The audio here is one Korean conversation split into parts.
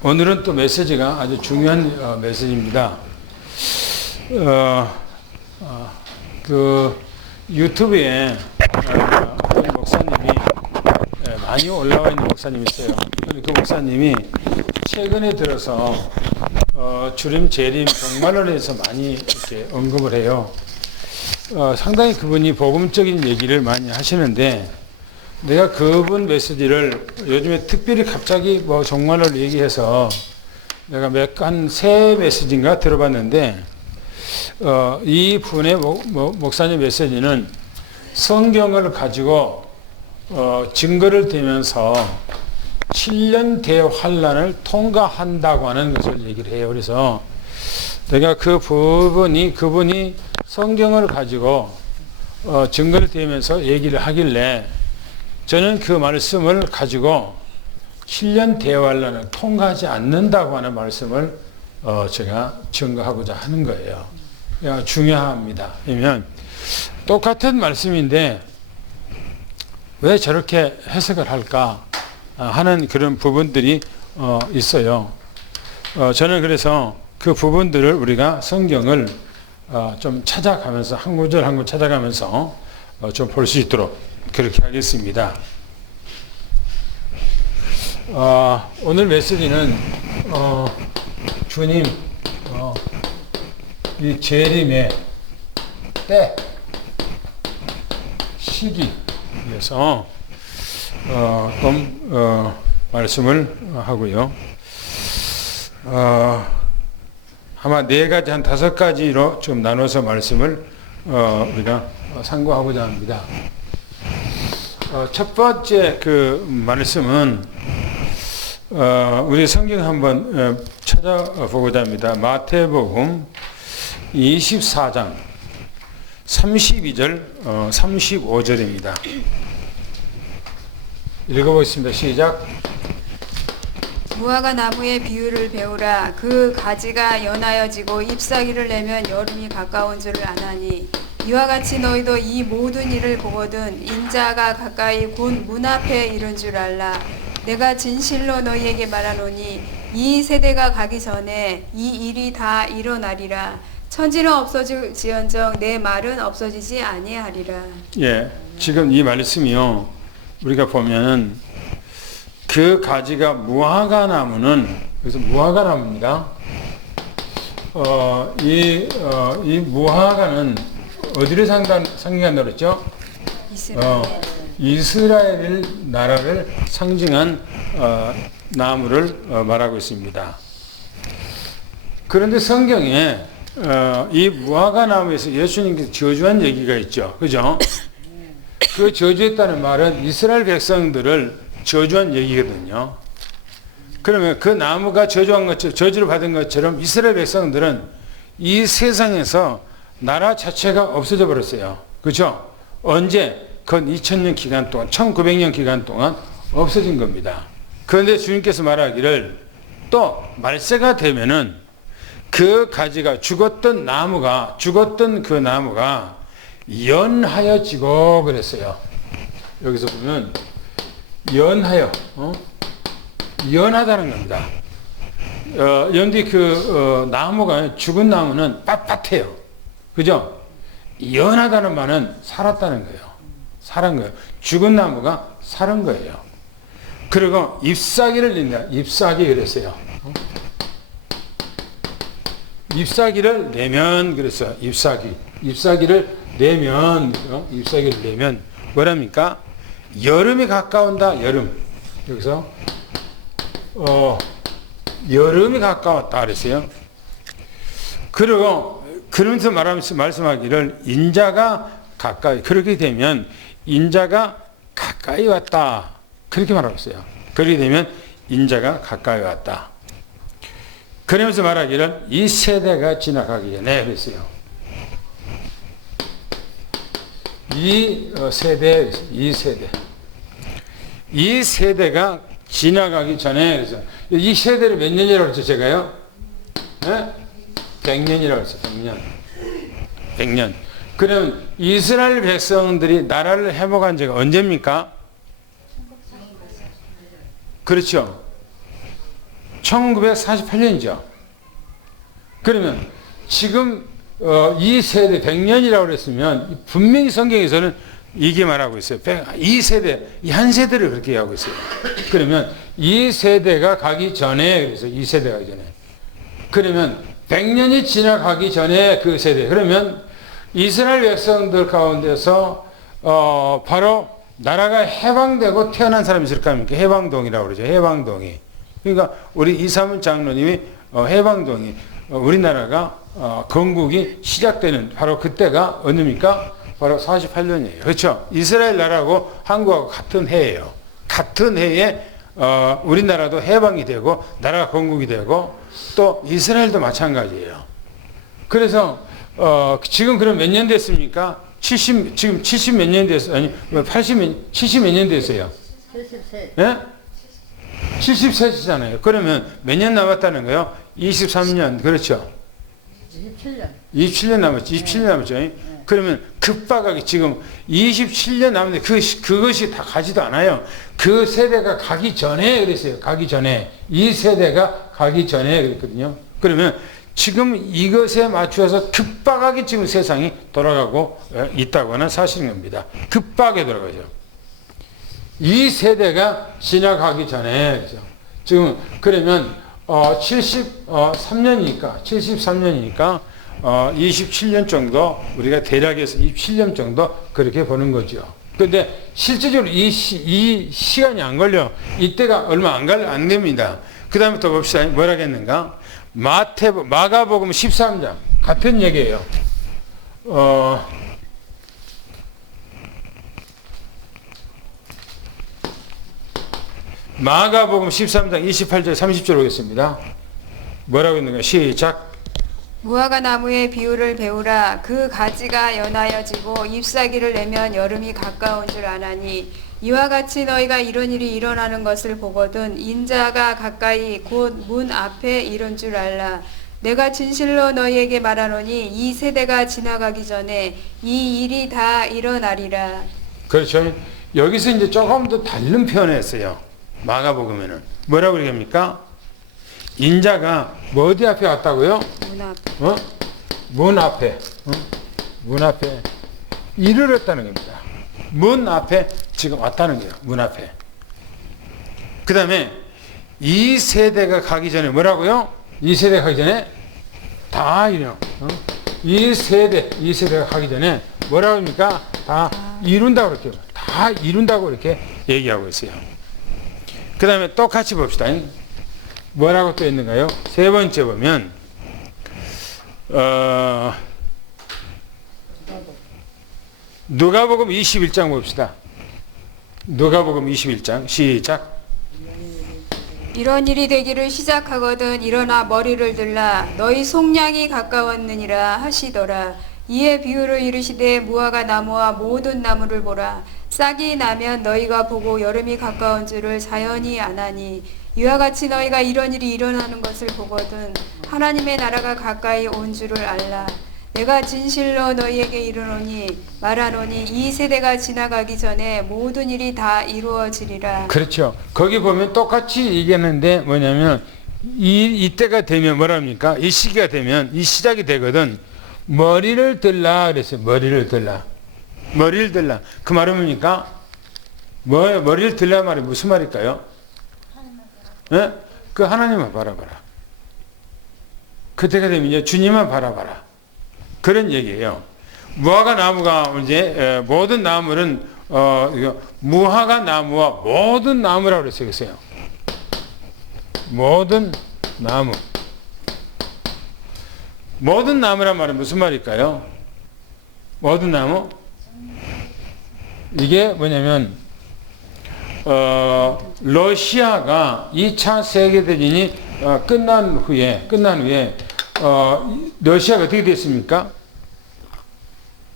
오늘은 또 메시지가 아주 중요한 메시지입니다. 그 유튜브에 목사님이 많이 올라와 있는 목사님이 있어요. 그 목사님이 최근에 들어서 주림, 재림, 종말론에서 많이 이렇게 언급을 해요. 상당히 그분이 복음적인 얘기를 많이 하시는데, 내가 그분 메시지를 요즘에 특별히 갑자기 뭐 종말을 얘기해서 내가 한 세 메시지인가 들어봤는데, 이 분의 목사님 메시지는 성경을 가지고 증거를 대면서 7년 대환란을 통과한다고 하는 것을 얘기를 해요. 그래서 내가 그분이 성경을 가지고 증거를 대면서 얘기를 하길래 저는 그 말씀을 가지고 7년 대환란을 통과하지 않는다고 하는 말씀을 제가 증거하고자 하는 거예요. 중요합니다. 왜냐하면 똑같은 말씀인데 왜 저렇게 해석을 할까 하는 그런 부분들이 있어요. 저는 그래서 그 부분들을 우리가 성경을 좀 찾아가면서 한 구절 한 구절 찾아가면서 좀 볼 수 있도록 그렇게 하겠습니다. 오늘 메시지는 주님 이 재림의 때 시기에서 좀 말씀을 하고요. 아마 네 가지 한 5가지로 좀 나눠서 말씀을 우리가 상고하고자 합니다. 첫 번째 그 말씀은 우리 성경 한번 찾아보고자 합니다. 마태복음 24장 32절 35절입니다. 읽어보겠습니다. 시작. 무화과 나무의 비유를 배우라. 그 가지가 연하여지고 잎사귀를 내면 여름이 가까운 줄을 아나니, 이와 같이 너희도 이 모든 일을 보거든 인자가 가까이 곧 문 앞에 이른 줄 알라. 내가 진실로 너희에게 말하노니 이 세대가 가기 전에 이 일이 다 일어나리라. 천지는 없어질지언정 내 말은 없어지지 아니하리라. 예, 지금 이 말씀이요, 우리가 보면은 그 가지가 무화과 나무는, 그래서 무화과 나무입니다. 이 무화과는 어디를 상징한다고 그랬죠? 이스라엘 나라를 상징한 나무를 말하고 있습니다. 그런데 성경에 이 무화과 나무에서 예수님께서 저주한 얘기가 있죠. 그죠? 그 저주했다는 말은 이스라엘 백성들을 저주한 얘기거든요. 그러면 그 나무가 저주한 것처럼, 저주를 받은 것처럼 이스라엘 백성들은 이 세상에서 나라 자체가 없어져 버렸어요. 그렇죠? 언제? 그 2000년 기간 동안, 1900년 기간 동안 없어진 겁니다. 그런데 주님께서 말하기를 또 말세가 되면은 그 가지가 죽었던 그 나무가 연하여지고 그랬어요. 여기서 보면 연하여, 연하다는 겁니다. 연뒤 나무가, 죽은 나무는 빳빳해요. 그죠? 연하다는 말은 살았다는 거예요. 살은 거예요. 죽은 나무가 살은 거예요. 그리고 잎사귀를 낸다. 잎사귀 그랬어요. 잎사귀를 내면 그랬어요. 잎사귀를 내면, 잎사귀를 내면 뭐랍니까? 여름이 가까운다. 여름. 여기서 여름이 가까웠다 그랬어요. 그리고 그러면서 말씀하기를 인자가 가까이, 그렇게 되면 인자가 가까이 왔다. 그렇게 말하고 있어요. 그렇게 되면 인자가 가까이 왔다. 그러면서 말하기를 이 세대가 지나가기 전에 그랬어요. 이 세대가 지나가기 전에 그래서 이 세대를 몇 년이라고 그랬죠, 제가요? 네? 100년이라고 했어요. 100년. 그럼 이스라엘 백성들이 나라를 회복한 지가 언제입니까? 그렇죠. 1948년이죠. 그러면 지금 이 세대 100년이라고 그랬으면 분명히 성경에서는 이게 말하고 있어요. 이 세대, 이 한 세대를 그렇게 하고 있어요. 그러면 이 세대가 가기 전에, 그래서 이 세대가 가기 전에. 그러면 100년이 지나가기 전에 그 세대. 그러면 이스라엘 백성들 가운데서 바로 나라가 해방되고 태어난 사람이 있을까 합니까? 해방동이라고 그러죠. 해방동이. 그러니까 우리 이사문 장로님이 해방동이 우리나라가 건국이 시작되는 바로 그때가 언제입니까? 바로 48년이에요. 그렇죠? 이스라엘 나라하고 한국하고 같은 해예요. 같은 해에 우리나라도 해방이 되고 나라가 건국이 되고 또 이스라엘도 마찬가지예요. 그래서 지금 그럼 몇 년 됐습니까? 지금 70 몇 년 됐어요? 아니 70 몇 년 됐어요? 73. 예? 73시잖아요. 그러면 몇 년 남았다는 거예요? 23년. 그렇죠? 27년. 27년 남았죠. 27년 남았죠. 그러면 급박하게 지금 27년 남았는데 그것이 다 가지도 않아요. 그 세대가 가기 전에 그랬어요. 가기 전에. 이 세대가 가기 전에 그랬거든요. 그러면 지금 이것에 맞추어서 급박하게 지금 세상이 돌아가고 있다고 하는 사실인 겁니다. 급박하게 돌아가죠. 이 세대가 지나가기 전에, 그죠? 지금, 그러면, 73년이니까, 27년 정도, 우리가 대략해서 27년 정도 그렇게 보는 거죠. 근데 실질적으로 이 시간이 안 걸려. 이때가 얼마 안 됩니다. 그 다음에 또 봅시다. 뭐라겠는가? 마가복음 13장. 같은 얘기예요. 마가복음 13장 28절 30절 보겠습니다. 뭐라고 있는가? 시작. 무화과 나무의 비유를 배우라. 그 가지가 연하여지고 잎사귀를 내면 여름이 가까운 줄 아나니 이와 같이 너희가 이런 일이 일어나는 것을 보거든 인자가 가까이 곧 문 앞에 이른 줄 알라. 내가 진실로 너희에게 말하노니 이 세대가 지나가기 전에 이 일이 다 일어나리라. 그렇죠. 여기서 이제 조금 더 다른 표현을 했어요. 마가복음에는 뭐라고 얘기합니까? 인자가 뭐 어디 앞에 왔다고요? 문 앞. 문 앞에. 문 앞에 이르렀다는 겁니다. 문 앞에 지금 왔다는 거예요. 문 앞에. 그 다음에 이 세대가 가기 전에 뭐라고요? 이 세대가 가기 전에 다 이뤄. 이 세대가 가기 전에 뭐라고 합니까? 다 이룬다고 그렇게. 다 이룬다고 이렇게 얘기하고 있어요. 그 다음에 똑같이 봅시다. 뭐라고 또 있는가요? 세 번째 보면, 누가복음 21장 봅시다. 누가복음 21장, 시작. 이런 일이 되기를 시작하거든 일어나 머리를 들라. 너희 속량이 가까웠느니라 하시더라. 이에 비유를 이르시되 무화과 나무와 모든 나무를 보라. 싹이 나면 너희가 보고 여름이 가까운 줄을 자연히 아나니 이와 같이 너희가 이런 일이 일어나는 것을 보거든 하나님의 나라가 가까이 온 줄을 알라. 내가 진실로 너희에게 이르노니 말하노니 이 세대가 지나가기 전에 모든 일이 다 이루어지리라. 그렇죠. 거기 보면 똑같이 얘기하는데 뭐냐면 이때가 되면 뭐랍니까? 이 시기가 되면 이 시작이 되거든. 머리를 들라 그랬어요. 머리를 들라. 머리를 들라. 그 말은 뭡니까? 머리를 들라 말이 무슨 말일까요? 네? 그 하나님만 바라봐라. 그때가 되면 이제 주님만 바라봐라. 그런 얘기예요. 무화과 나무가 이제 모든 나무는 무화과 나무와 모든 나무라고 그랬어요. 그랬어요. 모든 나무. 모든 나무란 말은 무슨 말일까요? 모든 나무? 이게 뭐냐면 러시아가 2차 세계대전이 끝난 후에 러시아가 어떻게 됐습니까?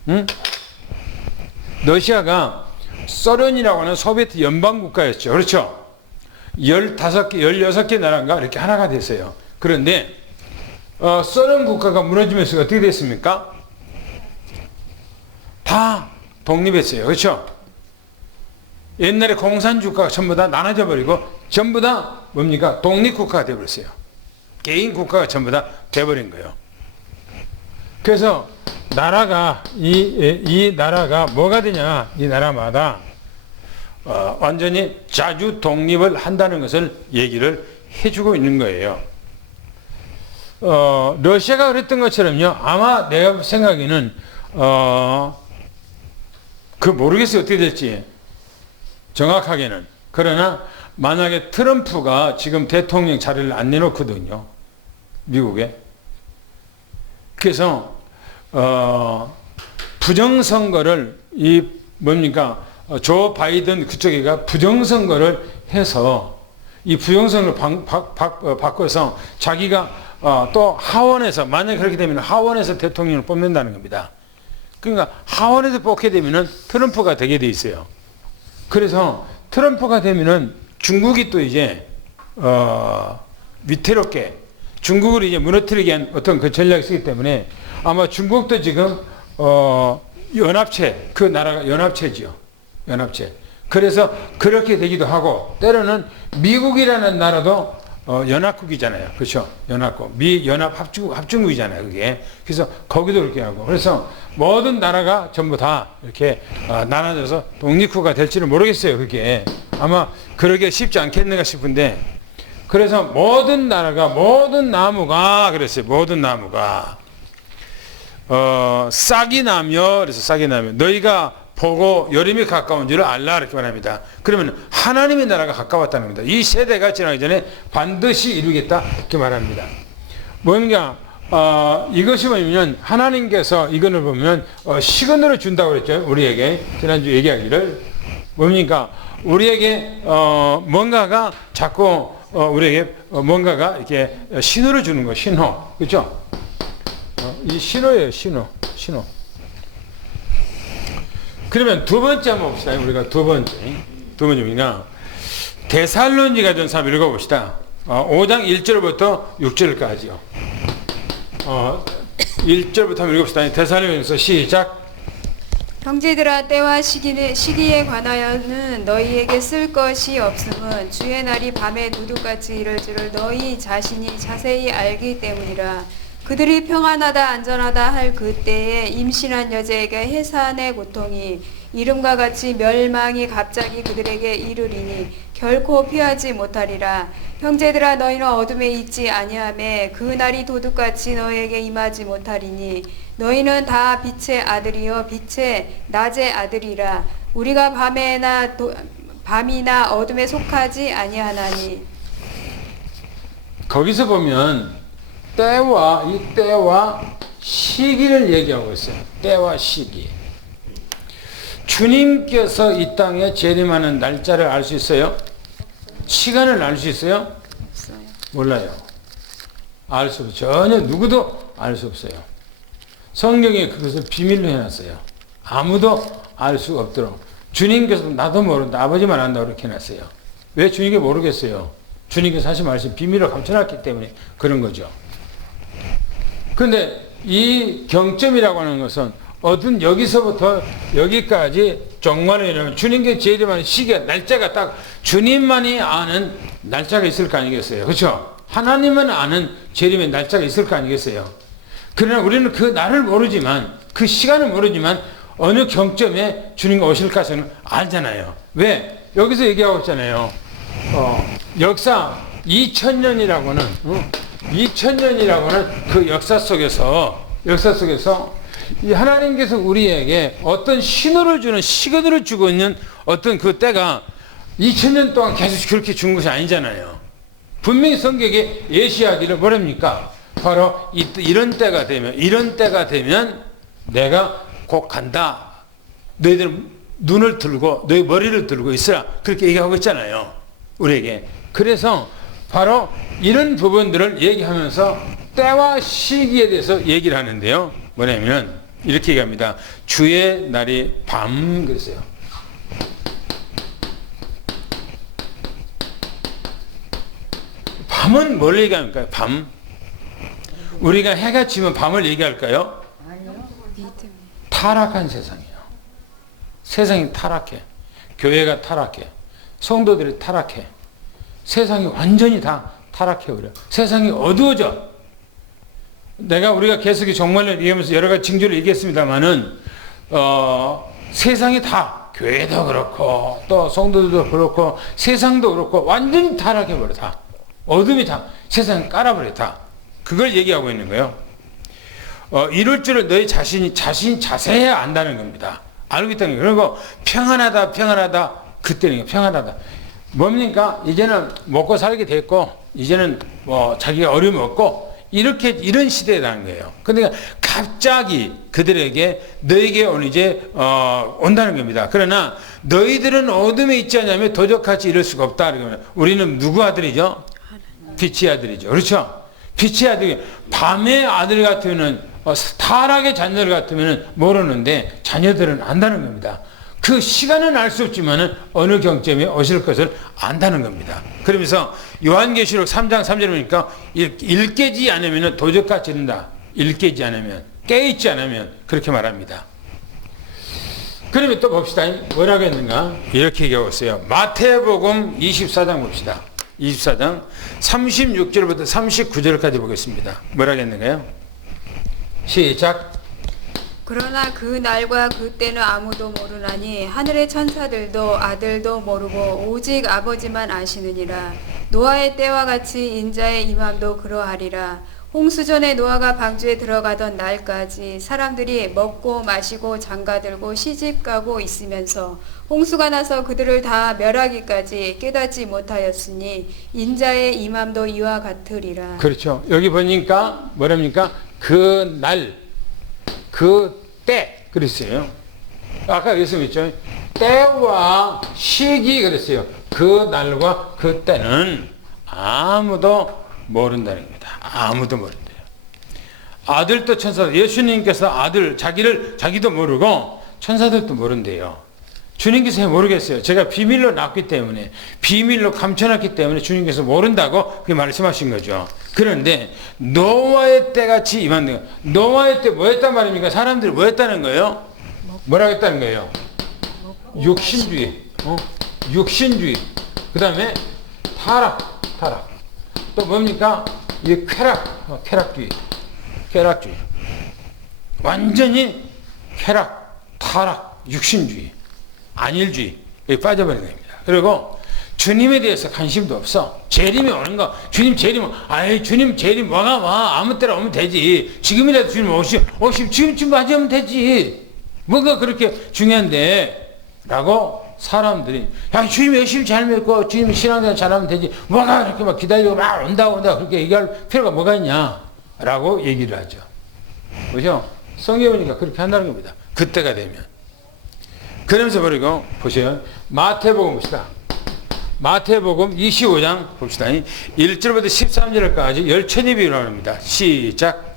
응? 러시아가 소련이라고 하는 소비에트 연방국가였죠. 그렇죠? 15개, 16개 나라가 이렇게 하나가 됐어요. 그런데 소련 국가가 무너지면서 어떻게 됐습니까? 다 독립했어요. 그렇죠? 옛날에 공산주의가 전부 다 나눠져 버리고 전부 다 뭡니까? 독립국가가 되어버렸어요. 개인 국가가 전부 다 돼버린 거예요. 그래서 나라가 이 나라가 뭐가 되냐? 이 나라마다 완전히 자주 독립을 한다는 것을 얘기를 해주고 있는 거예요. 러시아가 그랬던 것처럼요. 아마 내가 생각에는 모르겠어요. 어떻게 될지 정확하게는. 그러나 만약에 트럼프가 지금 대통령 자리를 안 내놓거든요. 미국에. 그래서 부정선거를 조 바이든 그쪽에가 부정선거를 해서 이 부정선거를 바꿔서 자기가 또 하원에서 만약에 그렇게 되면 하원에서 대통령을 뽑는다는 겁니다. 그러니까 하원에서 뽑게 되면은 트럼프가 되게 돼 있어요. 그래서 트럼프가 되면은 중국이 또 이제 위태롭게 중국을 이제 무너뜨리기 위한 어떤 그 전략을 쓰기 때문에 아마 중국도 지금 연합체 그 나라가 연합체지요. 연합체. 그래서 그렇게 되기도 하고 때로는 미국이라는 나라도 연합국이잖아요. 그렇죠? 연합국. 미연합 합중국이잖아요. 그게. 그래서 거기도 그렇게 하고. 그래서 모든 나라가 전부 다 이렇게 나눠져서 독립국가 될지는 모르겠어요. 그게. 아마 그러기 쉽지 않겠는가 싶은데 그래서 모든 나라가 모든 나무가 그랬어요. 모든 나무가 싹이 나며 그래서 싹이 나며 너희가 보고 여름이 가까운 줄을 알라 이렇게 말합니다. 그러면 하나님의 나라가 가까웠다는 겁니다. 이 세대가 지나기 전에 반드시 이루겠다 이렇게 말합니다. 뭔가 이것이 뭐냐면 하나님께서 이거를 보면 시간으로 준다고 그랬죠. 우리에게 지난주 얘기하기를 뭡니까? 우리에게 뭔가가 자꾸 우리에게 뭔가가 이렇게 신호를 주는 거 신호 그렇죠? 이 신호예요. 신호. 그러면 두 번째 한번 봅시다. 우리가 두 번째입니다. 데살로니가 전서 읽어봅시다. 5장 1절부터 6절까지요. 1절부터 한번 읽어봅시다. 데살로니가서 시작. 형제들아 때와 시기에 관하여는 너희에게 쓸 것이 없음은 주의 날이 밤에 도둑같이 이를 줄을 너희 자신이 자세히 알기 때문이라. 그들이 평안하다 안전하다 할 그때에 임신한 여자에게 해산의 고통이 이름과 같이 멸망이 갑자기 그들에게 이르리니 결코 피하지 못하리라. 형제들아 너희는 어둠에 있지 아니하매 그 날이 도둑같이 너희에게 임하지 못하리니 너희는 다 빛의 아들이요 빛의 낮의 아들이라. 우리가 밤이나 어둠에 속하지 아니하나니. 거기서 보면 때와 시기를 얘기하고 있어요. 때와 시기. 주님께서 이 땅에 재림하는 날짜를 알 수 있어요? 시간을 알 수 있어요? 없어요. 몰라요. 알 수 없어요. 전혀 누구도 알 수 없어요. 성경에 그것을 비밀로 해놨어요. 아무도 알 수 없도록. 주님께서 나도 모른다. 아버지만 안다고 그렇게 해놨어요. 왜 주님께 모르겠어요? 주님께서 하신 말씀 비밀로 감춰놨기 때문에 그런 거죠. 그런데 이 경점이라고 하는 것은 어떤 여기서부터 여기까지 종말을 이루면 주님께 재림하는 시기가 날짜가 딱 주님만이 아는 날짜가 있을 거 아니겠어요? 그렇죠? 하나님은 아는 재림의 날짜가 있을 거 아니겠어요? 그러나 우리는 그 날을 모르지만 그 시간을 모르지만 어느 경점에 주님이 오실 것은 알잖아요. 왜? 여기서 얘기하고 있잖아요. 역사 2000년이라고는 2000년이라고는 그 역사 속에서 이 하나님께서 우리에게 어떤 신호를 주는 시그널을 주고 있는 어떤 그 때가 2000년 동안 계속 그렇게 준 것이 아니잖아요. 분명히 성경에 예시하기를 뭐랍니까? 바로 이런 때가 되면 내가 곧 간다. 너희들 눈을 들고 너희 머리를 들고 있으라. 그렇게 얘기하고 있잖아요. 우리에게. 그래서 바로 이런 부분들을 얘기하면서 때와 시기에 대해서 얘기를 하는데요. 뭐냐면 이렇게 얘기합니다. 주의 날이 밤 그랬어요. 밤은 뭘 얘기합니까? 밤. 우리가 해가 지면 밤을 얘기할까요? 아니요. 타락한 세상이에요. 세상이 타락해. 교회가 타락해. 성도들이 타락해. 세상이 완전히 다 타락해버려. 세상이 어두워져. 우리가 계속 종말론을 얘기하면서 여러 가지 징조를 얘기했습니다만은, 세상이 다, 교회도 그렇고, 또 성도들도 그렇고, 세상도 그렇고, 완전히 타락해버려, 다. 어둠이 다, 세상을 깔아버려, 다. 그걸 얘기하고 있는 거예요. 이럴 줄을 너희 자신이 자세히 안다는 겁니다. 알고 있다는 거예요. 그리고 평안하다. 그때는 평안하다. 뭡니까? 이제는 먹고 살게 됐고, 이제는 뭐 자기가 어려움 없고, 이런 시대라는 거예요. 근데 갑자기 그들에게 너에게 오늘 이제 온다는 겁니다. 그러나 너희들은 어둠에 있지 않냐면 도적같이 이럴 수가 없다. 그러면 우리는 누구 아들이죠? 빛의 아들이죠. 그렇죠? 빛의 아들이 밤의 아들 같으면은 타락의 자녀들 같으면은 모르는데 자녀들은 안다는 겁니다. 그 시간은 알 수 없지만은 어느 경점에 오실 것을 안다는 겁니다. 그러면서 요한계시록 3장 3절에 보니까 일깨지 않으면 도적같이 이른다. 일깨지 않으면, 깨있지 않으면 그렇게 말합니다. 그러면 또 봅시다. 뭐라고 했는가? 이렇게 얘기하고 있어요. 마태복음 24장 봅시다. 24장 36절부터 39절까지 보겠습니다. 뭐라고 했는가요? 시작. 그러나 그 날과 그 때는 아무도 모르나니 하늘의 천사들도 아들도 모르고 오직 아버지만 아시느니라. 노아의 때와 같이 인자의 임함도 그러하리라. 홍수전에 노아가 방주에 들어가던 날까지 사람들이 먹고 마시고 장가들고 시집가고 있으면서 홍수가 나서 그들을 다 멸하기까지 깨닫지 못하였으니 인자의 임함도 이와 같으리라. 그렇죠. 여기 보니까 뭐랍니까? 그 날, 그 때 그랬어요. 아까 여기서 했죠. 때와 시기 그랬어요. 그 날과 그 때는 아무도 모른다는 겁니다. 아무도 모른대요. 아들도 천사, 예수님께서 아들, 자기도 모르고 천사들도 모른대요. 주님께서 모르겠어요. 제가 비밀로 놨기 때문에, 비밀로 감춰놨기 때문에 주님께서 모른다고 그렇게 말씀하신 거죠. 그런데 노아의 때같이 임한다. 노아의 때 뭐였단 말입니까? 사람들이 뭐였다는 거예요? 뭐라고 했다는 거예요? 육신주의. 육신주의. 그 다음에 타락. 또 뭡니까? 이 쾌락주의. 완전히 쾌락, 타락, 육신주의, 안일주의에 빠져버리는 겁니다. 그리고 주님에 대해서 관심도 없어. 재림이 오는 거, 주님 재림, 주님 재림 뭐가 와, 아무 때나 오면 되지. 지금이라도 주님 오시면 지금쯤 맞으면 되지. 뭐가 그렇게 중요한데? 라고 사람들이, 주님 열심히 잘 믿고, 주님 신앙생활 잘하면 되지. 뭐가 그렇게 막 기다리고 막 온다, 그렇게 얘기할 필요가 뭐가 있냐? 라고 얘기를 하죠. 그죠? 성경에 보니까 그렇게 한다는 겁니다. 그때가 되면. 그러면서 버리고, 보세요. 마태복음 봅시다. 마태복음 25장 봅시다. 1절부터 13절까지 열천이 비유를 합니다. 시작.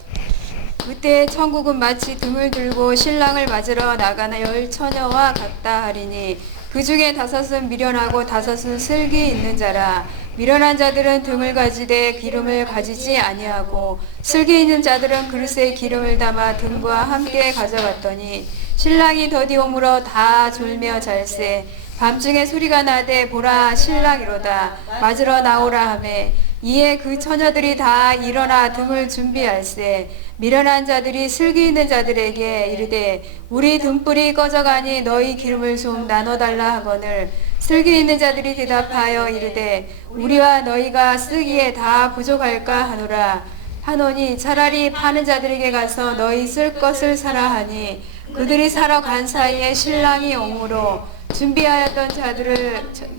그때 천국은 마치 등을 들고 신랑을 맞으러 나가는 열 처녀와 같다 하리니 그 중에 다섯은 미련하고 다섯은 슬기 있는 자라. 미련한 자들은 등을 가지되 기름을 가지지 아니하고 슬기 있는 자들은 그릇에 기름을 담아 등과 함께 가져갔더니 신랑이 더디 오므로 다 졸며 잘세. 밤중에 소리가 나되 보라 신랑이로다 맞으러 나오라 하매 이에 그 처녀들이 다 일어나 등을 준비할세. 미련한 자들이 슬기 있는 자들에게 이르되 우리 등불이 꺼져가니 너희 기름을 좀 나눠달라 하거늘 슬기 있는 자들이 대답하여 이르되 우리와 너희가 쓰기에 다 부족할까 하노니 차라리 파는 자들에게 가서 너희 쓸 것을 사라 하니 그들이 사러 간 사이에 신랑이 오므로 준비하였던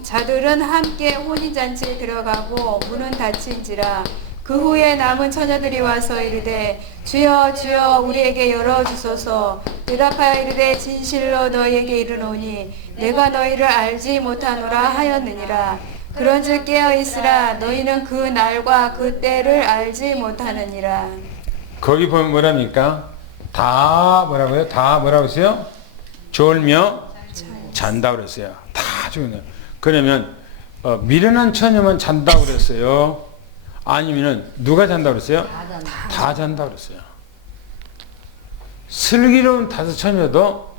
자들은 함께 혼인잔치에 들어가고 문은 닫힌지라. 그 후에 남은 처녀들이 와서 이르되 주여 주여 우리에게 열어주소서. 대답하여 이르되 진실로 너희에게 이르노니 내가 너희를 알지 못하노라 하였느니라. 그런즉 깨어있으라. 너희는 그 날과 그 때를 알지 못하느니라. 거기 보면 뭐랍니까? 다 뭐라고요? 다 뭐라고 했어요? 졸며 잔다 그랬어요. 다 졸며. 그러면 미련한 처녀만 잔다 그랬어요. 아니면은 누가 잔다 그랬어요? 다 잔다 그랬어요. 슬기로운 다섯 처녀도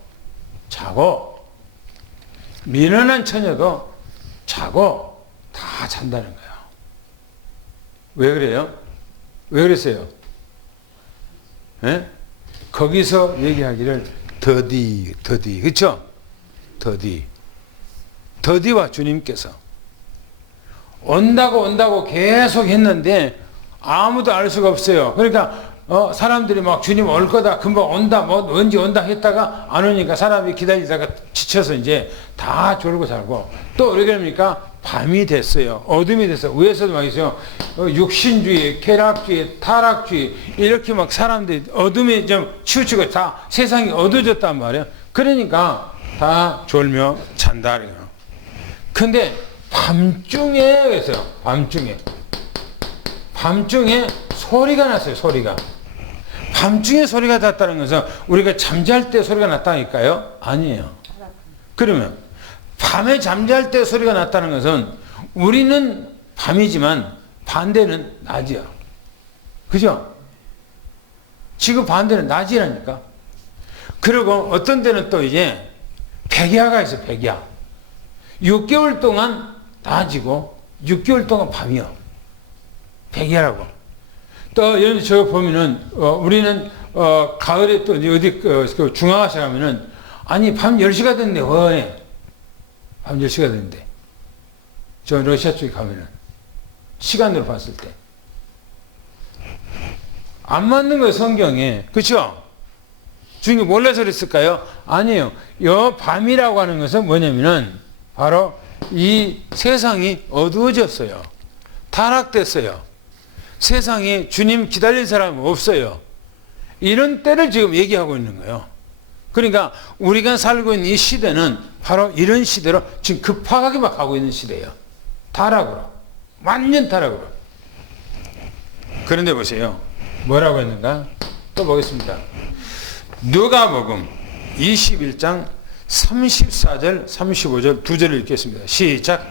자고 미련한 처녀도 자고 다 잔다는 거예요. 왜 그래요? 왜 그랬어요? 예? 거기서 얘기하기를 더디, 그렇죠? 더디와 주님께서 온다고 계속 했는데 아무도 알 수가 없어요. 그러니까 사람들이 막 주님 올 거다, 금방 온다, 뭐 언제 온다 했다가 안 오니까 사람이 기다리다가 지쳐서 이제 다 졸고 살고, 또 어떻게 됩니까? 밤이 됐어요. 어둠이 됐어요. 위에서도 막 있어요. 육신주의, 쾌락주의, 타락주의, 이렇게 막 사람들이 어둠에 좀 치우치고 다 세상이 어두워졌단 말이에요. 그러니까 다 졸며 잔다. 근데 밤중에 그랬어요. 밤중에 소리가 났어요. 밤중에 소리가 났다는 것은 우리가 잠잘 때 소리가 났다니까요? 아니에요. 그러면 밤에 잠잘 때 소리가 났다는 것은 우리는 밤이지만 반대는 낮이야. 그죠? 지금 반대는 낮이라니까. 그리고 어떤 데는 또 이제 백야가 있어. 6개월 동안 낮이고 6개월 동안 밤이요. 백야라고. 또 예를 들어 저 보면은 우리는 가을에 또 어디 그 중앙아시아 가면은 아니 밤 10시가 됐는데 왜? 밤 10시가 됐는데 저 러시아 쪽에 가면은 시간으로 봤을 때 안 맞는 거예요. 성경에. 그렇죠? 주님이 몰라서 그랬을까요? 아니에요. 요 밤이라고 하는 것은 뭐냐면은 바로 이 세상이 어두워졌어요. 타락됐어요. 세상에 주님 기다릴 사람이 없어요. 이런 때를 지금 얘기하고 있는 거예요. 그러니까 우리가 살고 있는 이 시대는 바로 이런 시대로 지금 급하게 막 가고 있는 시대예요. 타락으로. 완전 타락으로. 그런데 보세요. 뭐라고 했는가? 또 보겠습니다. 누가복음 21장 34절, 35절 두 절을 읽겠습니다. 시작.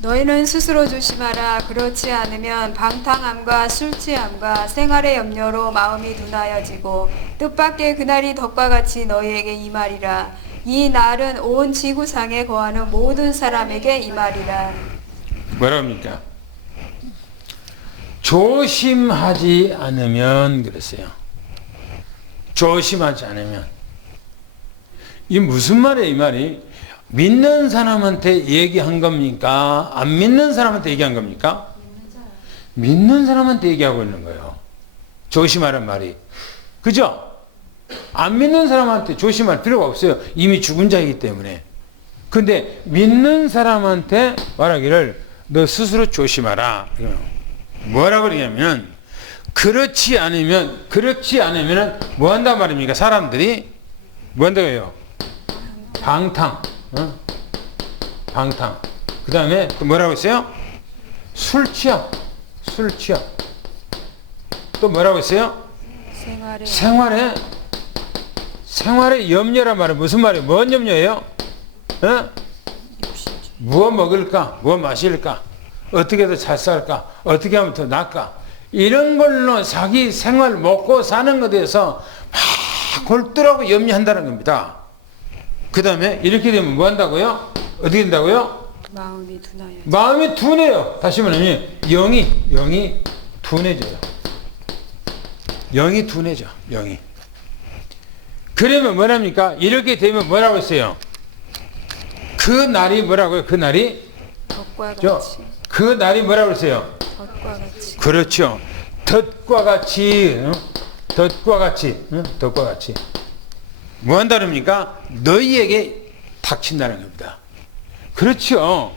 너희는 스스로 조심하라. 그렇지 않으면 방탕함과 술취함과 생활의 염려로 마음이 둔하여지고 뜻밖의 그날이 덕과 같이 너희에게 임하리라. 이 날은 온 지구상에 거하는 모든 사람에게 임하리라. 뭐라 합니까? 조심하지 않으면 그랬어요. 조심하지 않으면. 이 무슨 말이에요, 이 말이? 믿는 사람한테 얘기한 겁니까? 안 믿는 사람한테 얘기한 겁니까? 믿는 사람한테 얘기하고 있는 거예요. 조심하란 말이. 그죠? 안 믿는 사람한테 조심할 필요가 없어요. 이미 죽은 자이기 때문에. 근데 믿는 사람한테 말하기를 너 스스로 조심하라. 뭐라고 그러냐면 그렇지 않으면 뭐 한단 말입니까? 사람들이 뭐 한다고 해요? 방탕. 방탕. 그 다음에 뭐라고 했어요? 술 취함. 또 뭐라고 했어요? 생활의 염려란 말은 무슨 말이에요? 뭔 염려예요? 무엇 먹을까? 무엇 마실까? 어떻게 더 잘 살까? 어떻게 하면 더 나을까? 이런 걸로 자기 생활 먹고 사는 것에 대해서 막 골똘하고 염려한다는 겁니다. 그 다음에 이렇게 되면 뭐 한다고요? 어떻게 된다고요? 마음이 둔해요. 다시 말하면 영이 둔해져요. 영이 둔해져. 그러면 뭐랍니까? 이렇게 되면 뭐라고 했어요? 그 날이 뭐라고요? 그 날이? 덕과 같이. 그 날이 뭐라고 했어요? 덕과 같이. 그렇죠. 덫과 같이. 뭐 한다릅니까? 너희에게 닥친다는 겁니다. 그렇죠.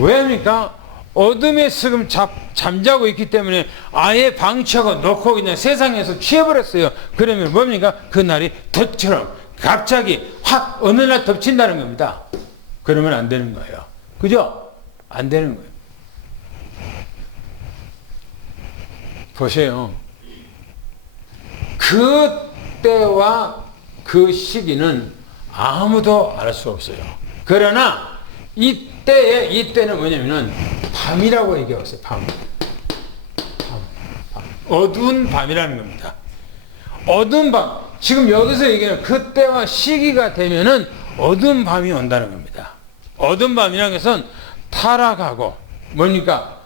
왜 합니까? 어둠에 지금 잠자고 있기 때문에 아예 방치하고 놓고 그냥 세상에서 취해버렸어요. 그러면 뭡니까? 그 날이 덫처럼 갑자기 확 어느 날 덮친다는 겁니다. 그러면 안 되는 거예요. 그죠? 안 되는 거예요. 보세요. 그 때와 그 시기는 아무도 알 수 없어요. 그러나 이때는 뭐냐면은 밤이라고 얘기하고 있어요. 밤. 어두운 밤이라는 겁니다. 어두운 밤. 지금 여기서 얘기하는 그때와 시기가 되면은 어두운 밤이 온다는 겁니다. 어두운 밤이라는 것은 타락하고 뭡니까?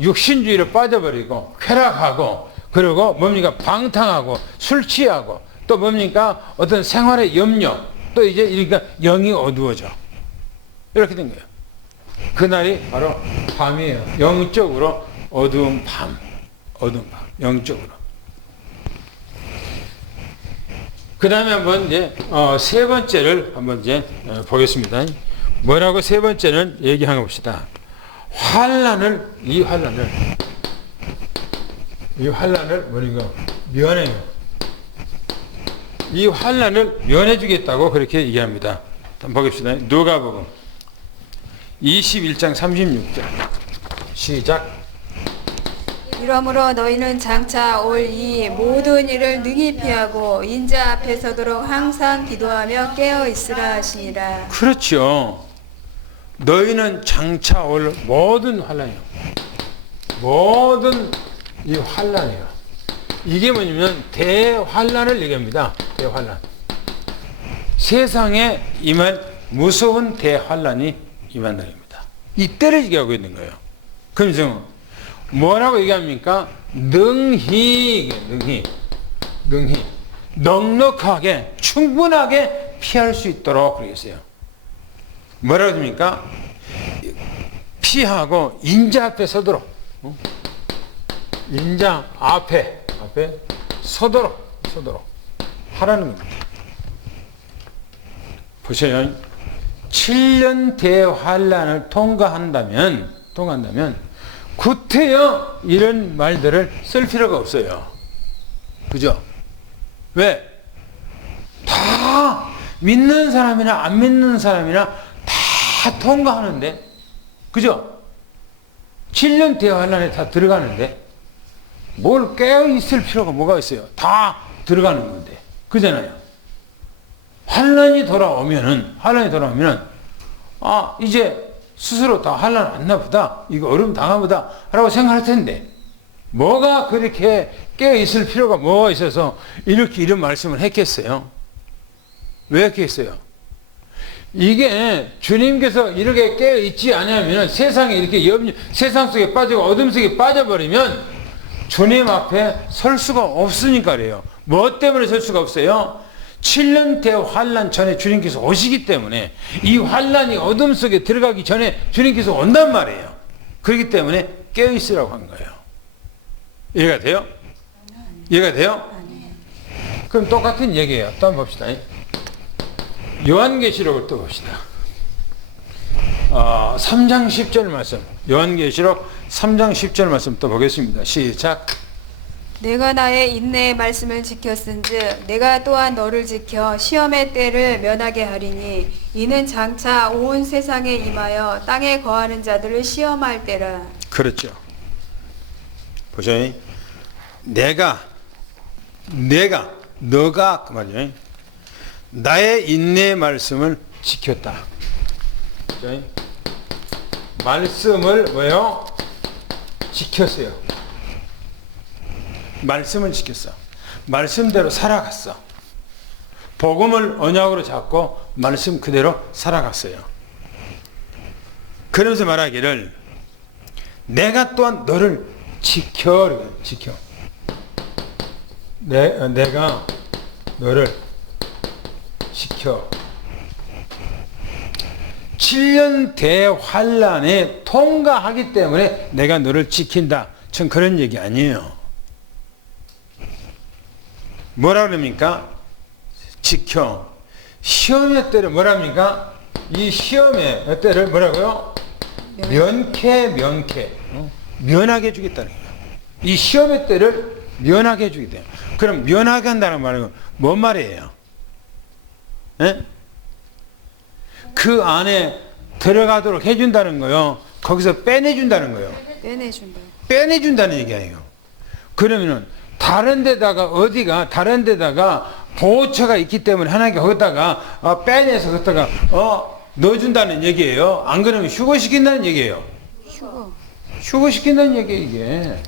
육신주의로 빠져버리고 쾌락하고 그리고 뭡니까? 방탕하고 술 취하고 또 뭡니까? 어떤 생활의 염려 또 이제 그러니까 영이 어두워져. 이렇게 된 거예요. 그날이 바로 밤이에요. 영적으로 어두운 밤. 어두운 밤. 영적으로. 그 다음에 한번 이제, 세 번째를 한번 이제 보겠습니다. 뭐라고 세 번째는 얘기한 거 봅시다. 이 환란을 뭐니까 면해요. 이 환란을 면해 주겠다고 그렇게 얘기합니다. 한번 보겠습니다. 누가복음 21장 36절. 시작. 이러므로 너희는 장차 올 이 모든 일을 능히 피하고 인자 앞에 서도록 항상 기도하며 깨어 있으라 하시니라. 그렇죠. 너희는 장차 올 모든 환란이요. 모든 이 환란이요. 이게 뭐냐면 대환란을 얘기합니다. 대환란. 세상에 임할 무서운 대환란이 임한다는 겁니다. 이때를 얘기하고 있는 거예요. 그러면서 뭐라고 얘기합니까? 능히 넉넉하게 충분하게 피할 수 있도록 그러겠어요. 뭐라고 합니까? 피하고 인자 앞에 서도록 인자 앞에 서도록 하라는 겁니다. 보세요. 7년 대환란을 통과한다면 구태여 이런 말들을 쓸 필요가 없어요. 그죠? 왜? 다 믿는 사람이나 안 믿는 사람이나 다 통과하는데, 그죠? 7년 대환란에 다 들어가는데 뭘 깨어 있을 필요가 뭐가 있어요? 다 들어가는 건데, 그잖아요. 환란이 돌아오면은 이제 스스로 다 환란 왔나 보다, 이거 어려움 당하나 보다 라고 생각할 텐데 뭐가 그렇게 깨어 있을 필요가 뭐가 있어서 이렇게 이런 말씀을 했겠어요? 왜 했겠어요? 이게 주님께서 이렇게 깨어 있지 않으면 세상에 이렇게 세상 속에 빠지고 어둠 속에 빠져버리면 주님 앞에 설 수가 없으니까 그래요. 뭐 때문에 설 수가 없어요? 7년 대환란 전에 주님께서 오시기 때문에 이 환란이 어둠 속에 들어가기 전에 주님께서 온단 말이에요. 그렇기 때문에 깨어있으라고 한 거예요. 이해가 돼요? 이해가 돼요? 그럼 똑같은 얘기예요. 또 한번 봅시다. 요한계시록을 또 봅시다. 3장 10절 말씀. 요한계시록 3장 10절 말씀 또 보겠습니다. 시작. 내가 나의 인내의 말씀을 지켰은즉 내가 또한 너를 지켜 시험의 때를 면하게 하리니 이는 장차 온 세상에 임하여 땅에 거하는 자들을 시험할 때라. 그렇죠. 보세요. 너가 그 말이에요. 나의 인내의 말씀을 지켰다. 보세요. 말씀을 뭐요? 지켰어요. 말씀을 지켰어. 말씀대로 살아갔어. 복음을 언약으로 잡고 말씀 그대로 살아갔어요. 그러면서 말하기를 내가 또한 너를 지켜. 내가 너를 지켜. 7년 대환란에 통과하기 때문에 내가 너를 지킨다. 전 그런 얘기 아니에요. 뭐라 그럽니까? 지켜. 시험의 때를 뭐랍니까? 이 시험의 때를 뭐라고요? 면하게 해주겠다는 거예요. 이 시험의 때를 면하게 해주겠다. 그럼 면하게 한다는 말은 뭔 말이에요? 에? 그 안에 들어가도록 해준다는 거요. 거기서 빼내준다는 거예요. 빼내준다는 얘기예요. 그러면은 다른 데다가 보호처가 있기 때문에 하나님께 거기다가 빼내서 거기다가 넣어준다는 얘기예요. 안 그러면 휴거시킨다는 얘기예요. 휴거시킨다는 얘기예요, 이게.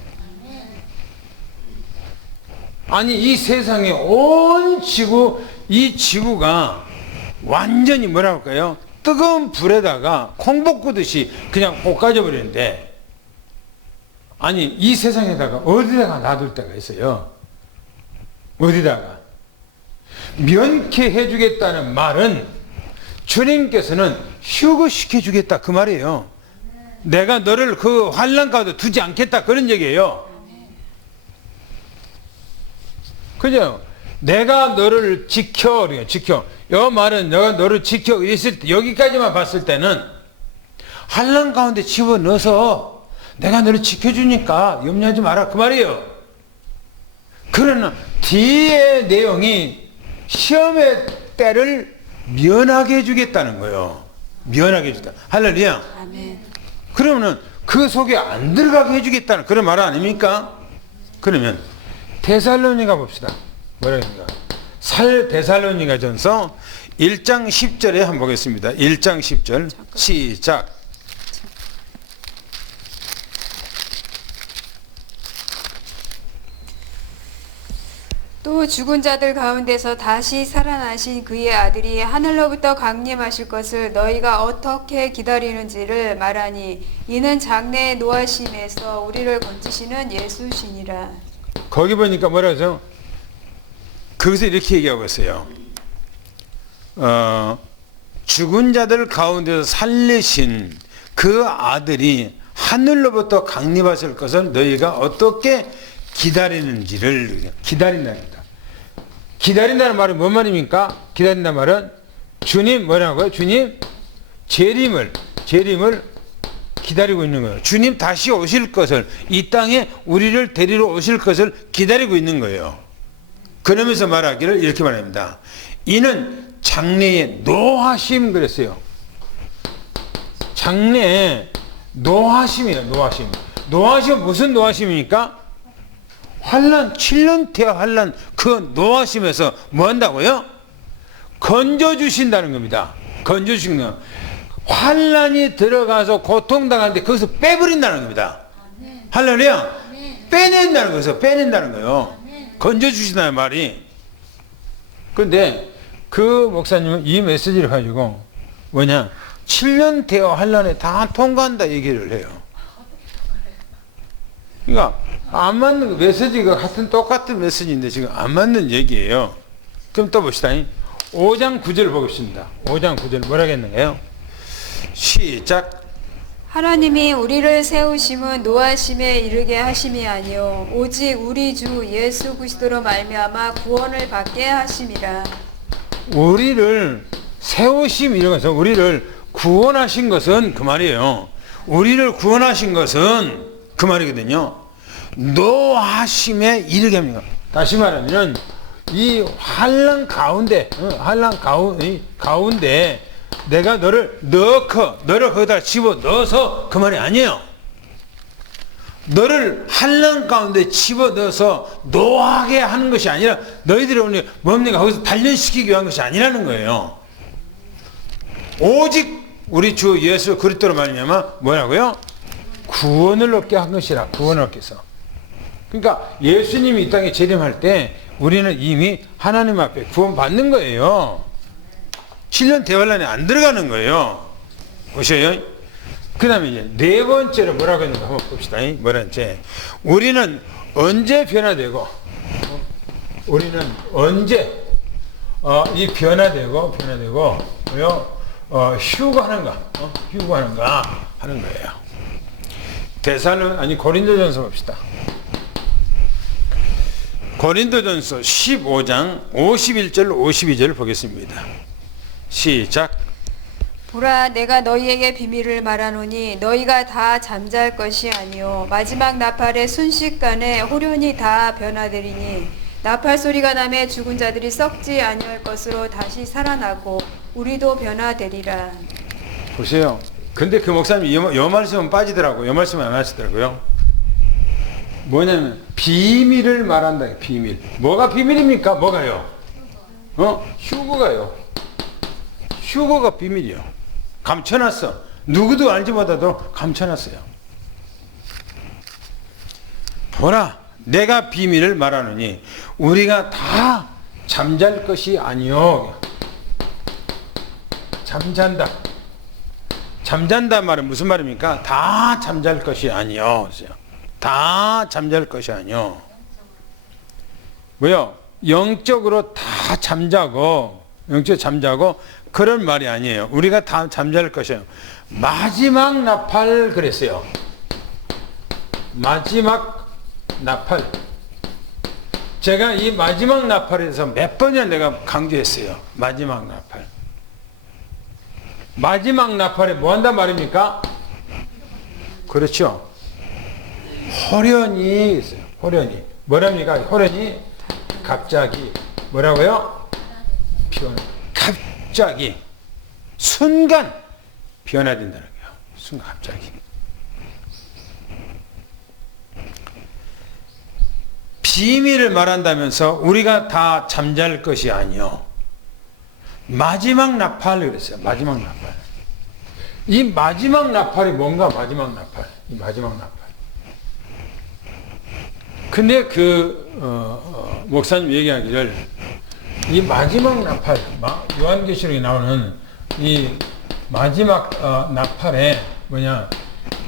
아니, 이 세상에 온 지구, 이 지구가 완전히 뭐라 할까요? 뜨거운 불에다가 콩 볶듯이 그냥 볶아져 버리는데, 아니 이 세상에다가 어디다가 놔둘 데가 있어요? 어디다가? 면케해 주겠다는 말은 주님께서는 휴거시켜 주겠다 그 말이에요. 내가 너를 그 환난 가운데 두지 않겠다 그런 얘기예요. 그죠? 내가 너를 지켜, 지켜. 이 말은 내가 너를 지켜 있을 때, 여기까지만 봤을 때는 환난 가운데 집어넣어서 내가 너를 지켜주니까 염려하지 마라 그 말이에요. 그러나 뒤의 내용이 시험의 때를 면하게 해주겠다는 거예요. 면하게 해주겠다. 할렐루야. 아멘. 그러면은 그 속에 안 들어가게 해주겠다는 그런 말 아닙니까? 그러면 데살로니가 봅시다. 뭐라니까? 데살로니가 전서 1장 10절에 한번 보겠습니다. 1장 10절 시작. 또 죽은 자들 가운데서 다시 살아나신 그의 아들이 하늘로부터 강림하실 것을 너희가 어떻게 기다리는지를 말하니 이는 장래의 노하심에서 우리를 건지시는 예수시니라. 거기 보니까 뭐라 하죠? 거기서 이렇게 얘기하고 있어요. 죽은 자들 가운데서 살리신 그 아들이 하늘로부터 강림하실 것을 너희가 어떻게 기다리는지를 기다린다는 기다린다는 말은 뭔 말입니까? 기다린다는 말은 주님 뭐라고요? 주님 재림을 기다리고 있는 거예요. 주님 다시 오실 것을, 이 땅에 우리를 데리러 오실 것을 기다리고 있는 거예요. 그러면서 말하기를 이렇게 말합니다. 이는 장래의 노하심 그랬어요. 장래의 노하심이에요. 노하심. 노하심은 무슨 노하심입니까? 환난, 7년 태어 환난 그 노하심에서 뭐 한다고요? 건져주신다는 겁니다. 건져주신 거. 환난이 들어가서 고통당하는데 거기서 빼버린다는 겁니다. 할렐루야. 빼낸다는 거에서 빼낸다는 거예요. 건져주신다는 말이. 그런데 그 목사님은 이 메시지를 가지고 뭐냐, 7년 태어 환난에 다 통과한다 얘기를 해요. 그러니까 안 맞는 메시지가 똑같은 메시지인데 지금 안 맞는 얘기예요. 좀 또 봅시다. 5장 9절 보겠습니다. 5장 9절 뭐라겠는가요? 시작. 하나님이 우리를 세우심은 노하심에 이르게 하심이 아니요 오직 우리 주 예수 그리스도로 말미암아 구원을 받게 하심이라. 우리를 세우심 이러면서 우리를 구원하신 것은 그 말이에요. 우리를 구원하신 것은 그 말이거든요. 노하심에 이르게 합니다. 다시 말하면 이 환난 가운데 가운데 내가 너를 거기다 집어 넣어서 그 말이 아니에요. 너를 환난 가운데 집어 넣어서 노하게 하는 것이 아니라 너희들이 오늘 뭡니까 거기서 단련시키기 위한 것이 아니라는 거예요. 오직 우리 주 예수 그리스도로 말미암아 뭐라고요? 구원을 얻게 한 것이라. 구원을 얻게 해서. 그러니까 예수님이 이 땅에 재림할 때 우리는 이미 하나님 앞에 구원받는 거예요. 7년 대환란에 안 들어가는 거예요. 보셔요. 그 다음에 이제 네 번째로 뭐라고 했는가 한번 봅시다. 뭐라는지. 우리는 언제 변화되고, 우리는 언제 이 변화되고 휴거하는가, 휴거하는가 하는 거예요. 고린도전서 봅시다. 고린도전서 15장 51절 52절 보겠습니다. 시작. 보라 내가 너희에게 비밀을 말하노니 너희가 다 잠잘 것이 아니요 마지막 나팔의 순식간에 호련히 다 변화되리니 나팔 소리가 나매 죽은 자들이 썩지 아니할 것으로 다시 살아나고 우리도 변화되리라. 보세요. 근데 그 목사님이 이 말씀은 빠지더라고요. 이 말씀은 안 하시더라고요. 뭐냐면 비밀을 말한다. 비밀. 뭐가 비밀입니까? 뭐가요? 휴거가요. 휴거가 비밀이요. 감춰놨어. 누구도 알지 못하도 감춰놨어요. 보라, 내가 비밀을 말하노니 우리가 다 잠잘 것이 아니요. 잠잔다. 잠잔다 말은 무슨 말입니까? 다 잠잘 것이 아니요. 다 잠잘 것이 아니요. 뭐요? 영적으로 다 잠자고, 영적으로 잠자고, 그런 말이 아니에요. 우리가 다 잠잘 것이에요. 마지막 나팔 그랬어요. 마지막 나팔. 제가 이 마지막 나팔에 대해서 몇 번이나 내가 강조했어요. 마지막 나팔. 마지막 나팔에 뭐 한단 말입니까? 그렇죠. 호련히 있어요. 호련히. 뭐랍니까? 호련히 갑자기 뭐라고요? 변화. 갑자기 순간 변화된다는 거예요. 순간 갑자기. 비밀을 말한다면서 우리가 다 잠잘 것이 아니요. 마지막 나팔을 그랬어요. 마지막 나팔. 이 마지막 나팔이 뭔가 마지막 나팔. 이 마지막 나팔. 근데 목사님 얘기하기를 이 마지막 나팔, 요한계시록에 나오는 이 마지막 나팔에 뭐냐,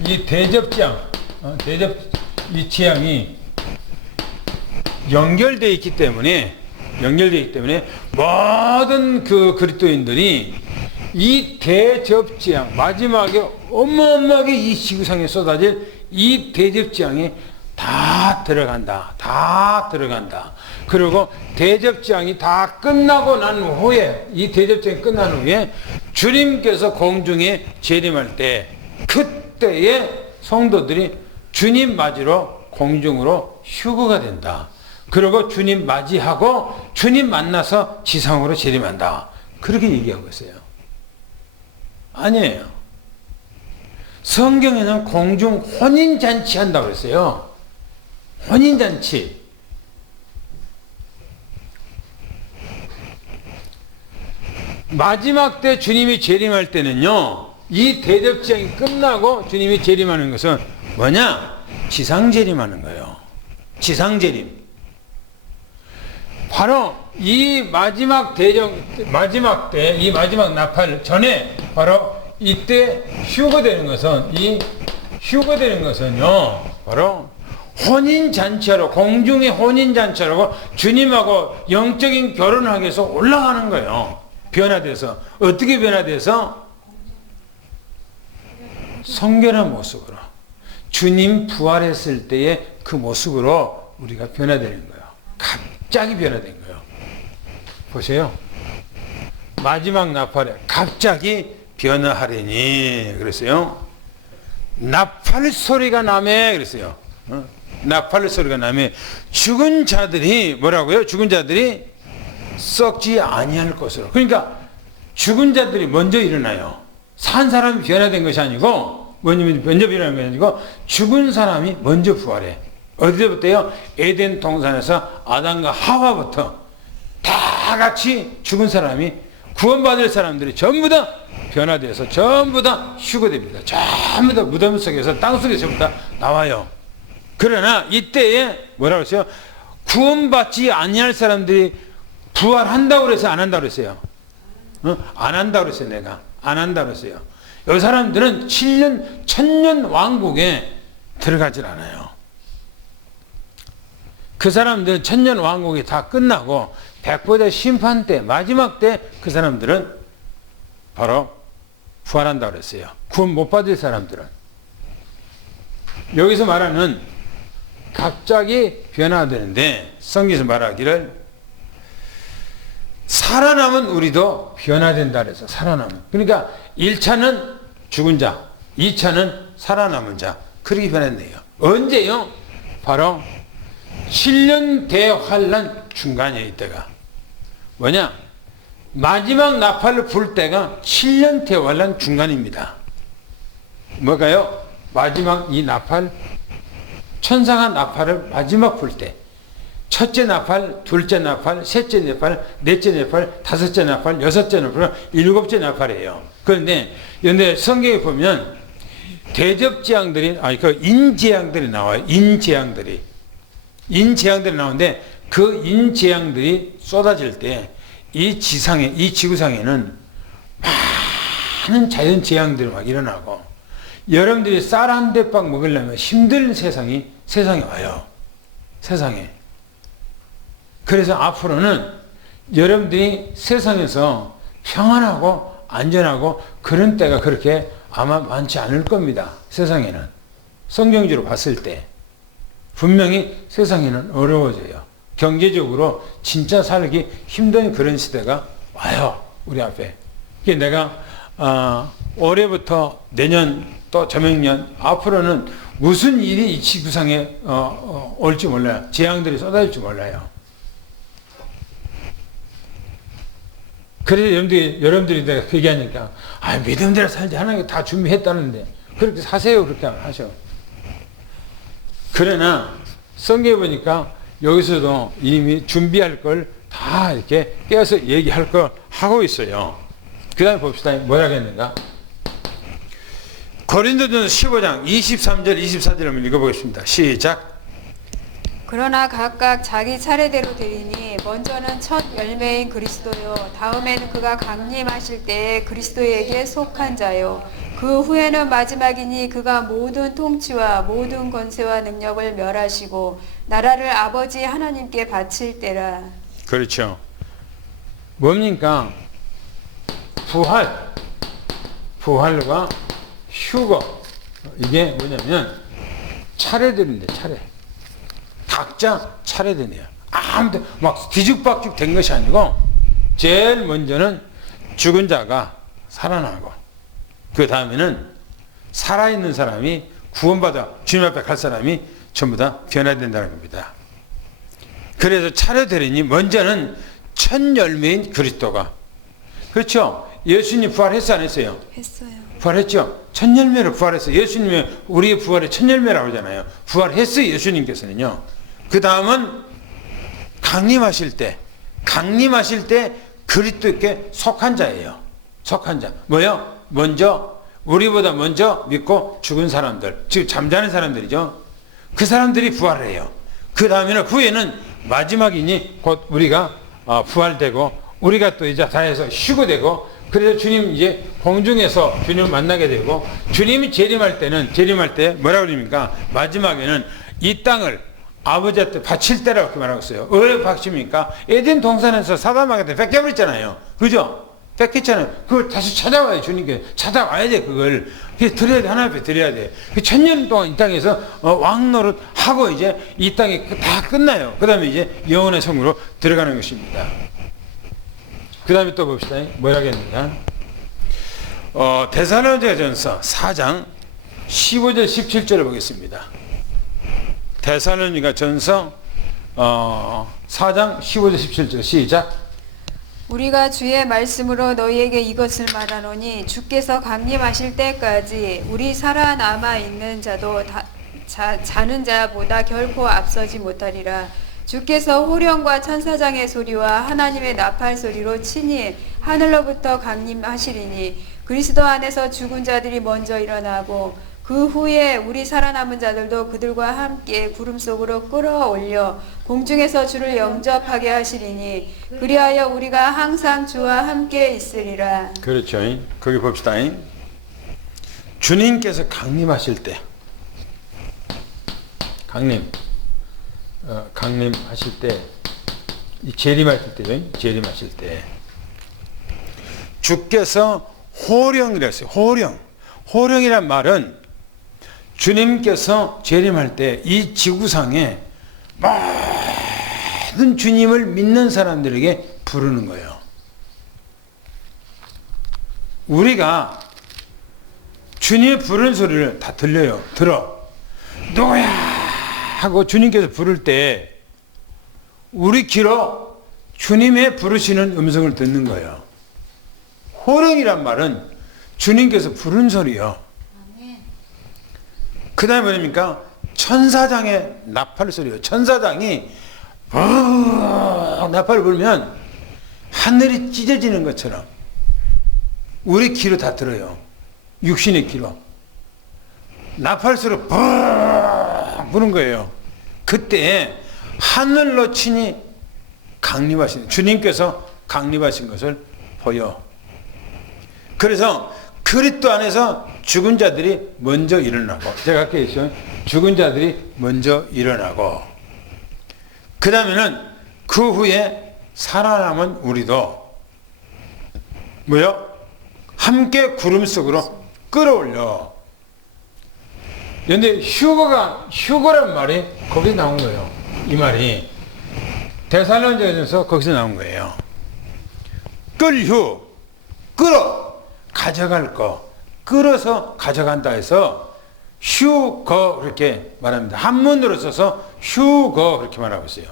이 대접장, 이 재앙이 연결되어 있기 때문에 모든 그 그리스도인들이 이 대접재앙, 마지막에 어마어마하게 이 지구상에 쏟아질 이 대접재앙에 다 들어간다. 그리고 대접재앙이 다 끝나고 난 후에, 이 대접재앙이 끝난 후에 주님께서 공중에 재림할 때, 그때에 성도들이 주님 맞으러 공중으로 휴거가 된다. 그리고 주님 맞이하고 주님 만나서 지상으로 재림한다. 그렇게 얘기하고 있어요. 아니에요. 성경에는 공중 혼인잔치 한다고 그랬어요. 혼인잔치. 마지막 때 주님이 재림할 때는요, 이 대접장이 끝나고 주님이 재림하는 것은 뭐냐? 지상 재림하는 거예요. 지상 재림. 바로 이 마지막 나팔 전에 바로 이때 휴거되는 것은요, 바로 혼인잔치하러, 공중의 혼인잔치하라고 주님하고 영적인 결혼을 하기 위해서 올라가는 거예요. 변화돼서. 어떻게 변화돼서? 성결한 모습으로. 주님 부활했을 때의 그 모습으로 우리가 변화되는 거예요. 갑자기 변화된 거예요. 보세요. 마지막 나팔에 갑자기 변화하리니 그랬어요. 나팔 소리가 나매 그랬어요. 나팔 소리가 나매 죽은 자들이 뭐라고요? 죽은 자들이 썩지 아니할 것으로. 그러니까 죽은 자들이 먼저 일어나요. 산 사람이 변화된 것이 아니고, 먼저 변화된 것이 아니고 죽은 사람이 먼저 부활해. 어디서부터요? 에덴 동산에서 아담과 하와부터 다 같이 죽은 사람이, 구원받을 사람들이 전부 다 변화돼서 전부 다 휴거됩니다. 전부 다 무덤 속에서, 땅 속에서부터 나와요. 그러나 이때에 뭐라고 했어요? 구원받지 아니할 사람들이 부활한다고 그래서 안 한다고 그랬어요. 안 한다고 그랬어요. 내가 안 한다고 그랬어요. 이 사람들은 1000년 왕국에 들어가질 않아요. 그 사람들은 1000년 왕국이 다 끝나고 백보자 심판 때, 마지막 때 그 사람들은 바로 부활한다고 그랬어요. 구원 못 받을 사람들은. 여기서 말하는 갑자기 변화되는데, 성경에서 말하기를 살아남은 우리도 변화된다 그래서 살아남은. 그러니까 1차는 죽은 자, 2차는 살아남은 자. 그렇게 변했네요. 언제요? 바로 7년 대환란 중간에 이때가 뭐냐? 마지막 나팔을 불 때가 7년 대환란 중간입니다. 뭐가요? 마지막 이 나팔, 천사가 나팔을 마지막 불 때, 첫째 나팔, 둘째 나팔, 셋째 나팔, 넷째 나팔, 다섯째 나팔, 여섯째 나팔, 일곱째 나팔이에요. 그런데 성경에 보면 대접재앙들이, 인재앙들이 나와요. 인재앙들이 나오는데 그 인재앙들이 쏟아질 때 이 지구상에는 많은 자연 재앙들이 막 일어나고 여러분들이 쌀 한 대빵 먹으려면 힘든 세상에 와요. 세상에. 그래서 앞으로는 여러분들이 세상에서 평안하고 안전하고 그런 때가 그렇게 아마 많지 않을 겁니다. 세상에는. 성경적으로 봤을 때. 분명히 세상에는 어려워져요. 경제적으로 진짜 살기 힘든 그런 시대가 와요. 우리 앞에. 그게 내가 올해부터 내년 또 저명년 앞으로는 무슨 일이 이 지구상에 올지 몰라요. 재앙들이 쏟아질지 몰라요. 그래서 여러분들이 내가 그 얘기하니까 믿음대로 살지 하나님 다 준비했다는데 그렇게 사세요. 그렇게 하셔. 그러나 성경에 보니까 여기서도 이미 준비할 걸 다 이렇게 깨어서 얘기할 걸 하고 있어요. 그 다음에 봅시다. 뭐라고 했는가? 고린도전서 15장 23절 24절 한번 읽어보겠습니다. 시작. 그러나 각각 자기 차례대로 되리니 먼저는 첫 열매인 그리스도요 다음에는 그가 강림하실 때에 그리스도에게 속한 자요 그 후에는 마지막이니 그가 모든 통치와 모든 권세와 능력을 멸하시고 나라를 아버지 하나님께 바칠 때라. 그렇죠. 뭡니까? 부활과 휴거. 이게 뭐냐면 차례들인데 차례. 각자 차례되네요. 아무도 막 뒤죽박죽 된 것이 아니고 제일 먼저는 죽은 자가 살아나고 그 다음에는 살아있는 사람이 구원받아 주님 앞에 갈 사람이 전부 다 변화된다는 겁니다. 그래서 차례되리니 먼저는 첫 열매인 그리스도가 그렇죠. 예수님 부활했어 안 했어요? 했어요. 부활했죠. 첫 열매로 부활했어요. 예수님이 우리의 부활의 첫 열매라고 하잖아요. 부활했어요. 예수님께서는요. 그 다음은 강림하실 때 그리스도께 속한 자예요. 속한 자. 뭐요? 우리보다 먼저 믿고 죽은 사람들, 즉 잠자는 사람들이죠. 그 사람들이 부활해요. 그 다음에는 후에는 마지막이니 곧 우리가 부활되고 우리가 또 이제 다해서 쉬고 되고 그래서 주님 이제 공중에서 주님을 만나게 되고 주님이 재림할 때 뭐라 그럽니까? 마지막에는 이 땅을 아버지한테 바칠 때라고 그렇게 말하고 있어요. 왜 바칩니까? 에덴 동산에서 사담하게 뺏겨버렸잖아요. 그죠? 뺏겼잖아요. 그걸 다시 찾아와요. 주님께 찾아와야 돼. 그걸 드려야 돼. 하나님 앞에 드려야 돼. 그 1000년 동안 이 땅에서 왕노릇 하고 이제 이 땅이 다 끝나요. 그 다음에 이제 영원의 성으로 들어가는 것입니다. 그 다음에 또 봅시다. 뭐라고 했는가? 데살로니가전서 4장 15절 17절을 보겠습니다. 데살로니가전서 4장 15절 17절 시작. 우리가 주의 말씀으로 너희에게 이것을 말하노니 주께서 강림하실 때까지 우리 살아남아 있는 자도 자는 자보다 결코 앞서지 못하리라. 주께서 호령과 천사장의 소리와 하나님의 나팔 소리로 친히 하늘로부터 강림하시리니 그리스도 안에서 죽은 자들이 먼저 일어나고 그 후에 우리 살아남은 자들도 그들과 함께 구름 속으로 끌어올려 공중에서 주를 영접하게 하시리니 그리하여 우리가 항상 주와 함께 있으리라. 그렇죠. 거기 봅시다. 주님께서 강림하실 때 강림하실 때 재림하실 때죠. 재림하실 때 주께서 호령이라 했어요. 호령이란 말은 주님께서 재림할 때 이 지구상에 모든 주님을 믿는 사람들에게 부르는 거예요. 우리가 주님의 부르는 소리를 다 들려요. 누구야 하고 주님께서 부를 때 우리 귀로 주님의 부르시는 음성을 듣는 거예요. 호령이란 말은 주님께서 부른 소리요. 그 다음에 뭐입니까? 천사장의 나팔 소리요. 천사장이 나팔을 불면 하늘이 찢어지는 것처럼 우리 귀로 다 들어요. 육신의 귀로. 나팔 소리로 부는 거예요. 그때 하늘로 친히 강림하신 주님께서 강림하신 것을 보여. 그래서 그리스도 안에서 죽은 자들이 먼저 일어나고, 제가 아까 했죠. 죽은 자들이 먼저 일어나고, 그 다음에는 그 후에 살아남은 우리도 뭐요? 함께 구름 속으로 끌어올려. 그런데 휴거란 말이 거기서 나온 거예요. 이 말이 데살로니가전서 거기서 나온 거예요. 끌어 가져갈 거, 끌어서 가져간다 해서 휴거 그렇게 말합니다. 한문으로 써서 휴거 그렇게 말하고 있어요.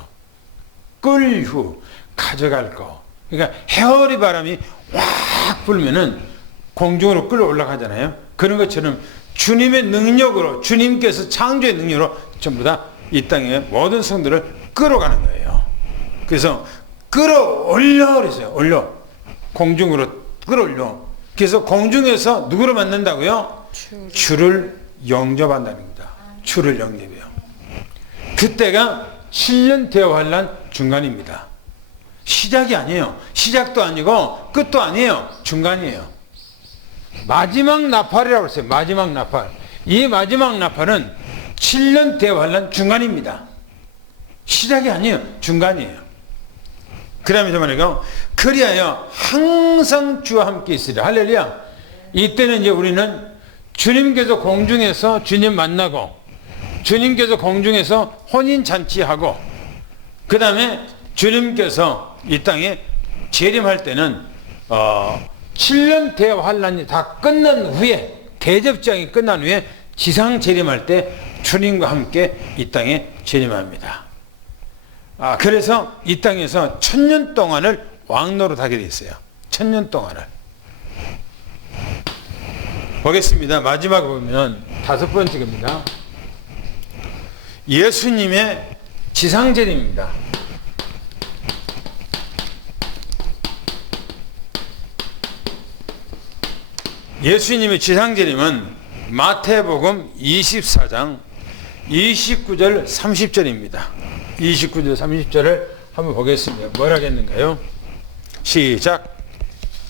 끌휴 가져갈 거. 그러니까 해오리 바람이 확 불면은 공중으로 끌어 올라가잖아요. 그런 것처럼 주님의 능력으로, 주님께서 창조의 능력으로 전부 다 이 땅의 모든 성들을 끌어가는 거예요. 그래서 끌어올려 그랬어요. 올려. 공중으로 끌어올려. 그래서 공중에서 누구를 만난다고요? 주를 영접한다는 겁니다. 주를 영접해요. 그때가 7년 대환란 중간입니다. 시작이 아니에요. 시작도 아니고 끝도 아니에요. 중간이에요. 마지막 나팔이라고 했어요. 마지막 나팔. 이 마지막 나팔은 7년 대환란 중간입니다. 시작이 아니에요. 중간이에요. 그 다음에 저 말이요. 그리하여 항상 주와 함께 있으리라. 할렐루야. 이때는 이제 우리는 주님께서 공중에서 주님 만나고, 주님께서 공중에서 혼인잔치하고, 그 다음에 주님께서 이 땅에 재림할 때는 7년 대환란이 다 끝난 후에, 대접장이 끝난 후에 지상 재림할 때 주님과 함께 이 땅에 재림합니다. 그래서 이 땅에서 1000년 동안을 왕노릇하게 돼 있어요. 1000년 동안을. 보겠습니다. 마지막에 보면 5번째 겁니다. 예수님의 지상재림입니다. 예수님의 지상재림은 마태복음 24장 29절 30절입니다. 29절 30절을 한번 보겠습니다. 뭘 하겠는가요? 시작.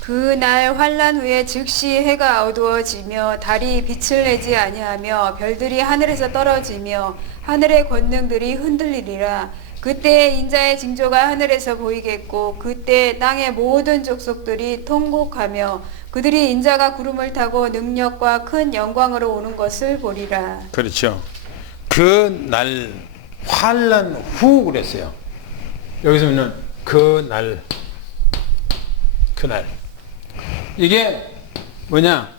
그날 환란 후에 즉시 해가 어두워지며 달이 빛을 내지 아니하며 별들이 하늘에서 떨어지며 하늘의 권능들이 흔들리리라. 그때 인자의 징조가 하늘에서 보이겠고 그때 땅의 모든 족속들이 통곡하며 그들이 인자가 구름을 타고 능력과 큰 영광으로 오는 것을 보리라. 그렇죠. 그 날 환란 후 그랬어요. 여기서 보면 그날 이게 뭐냐?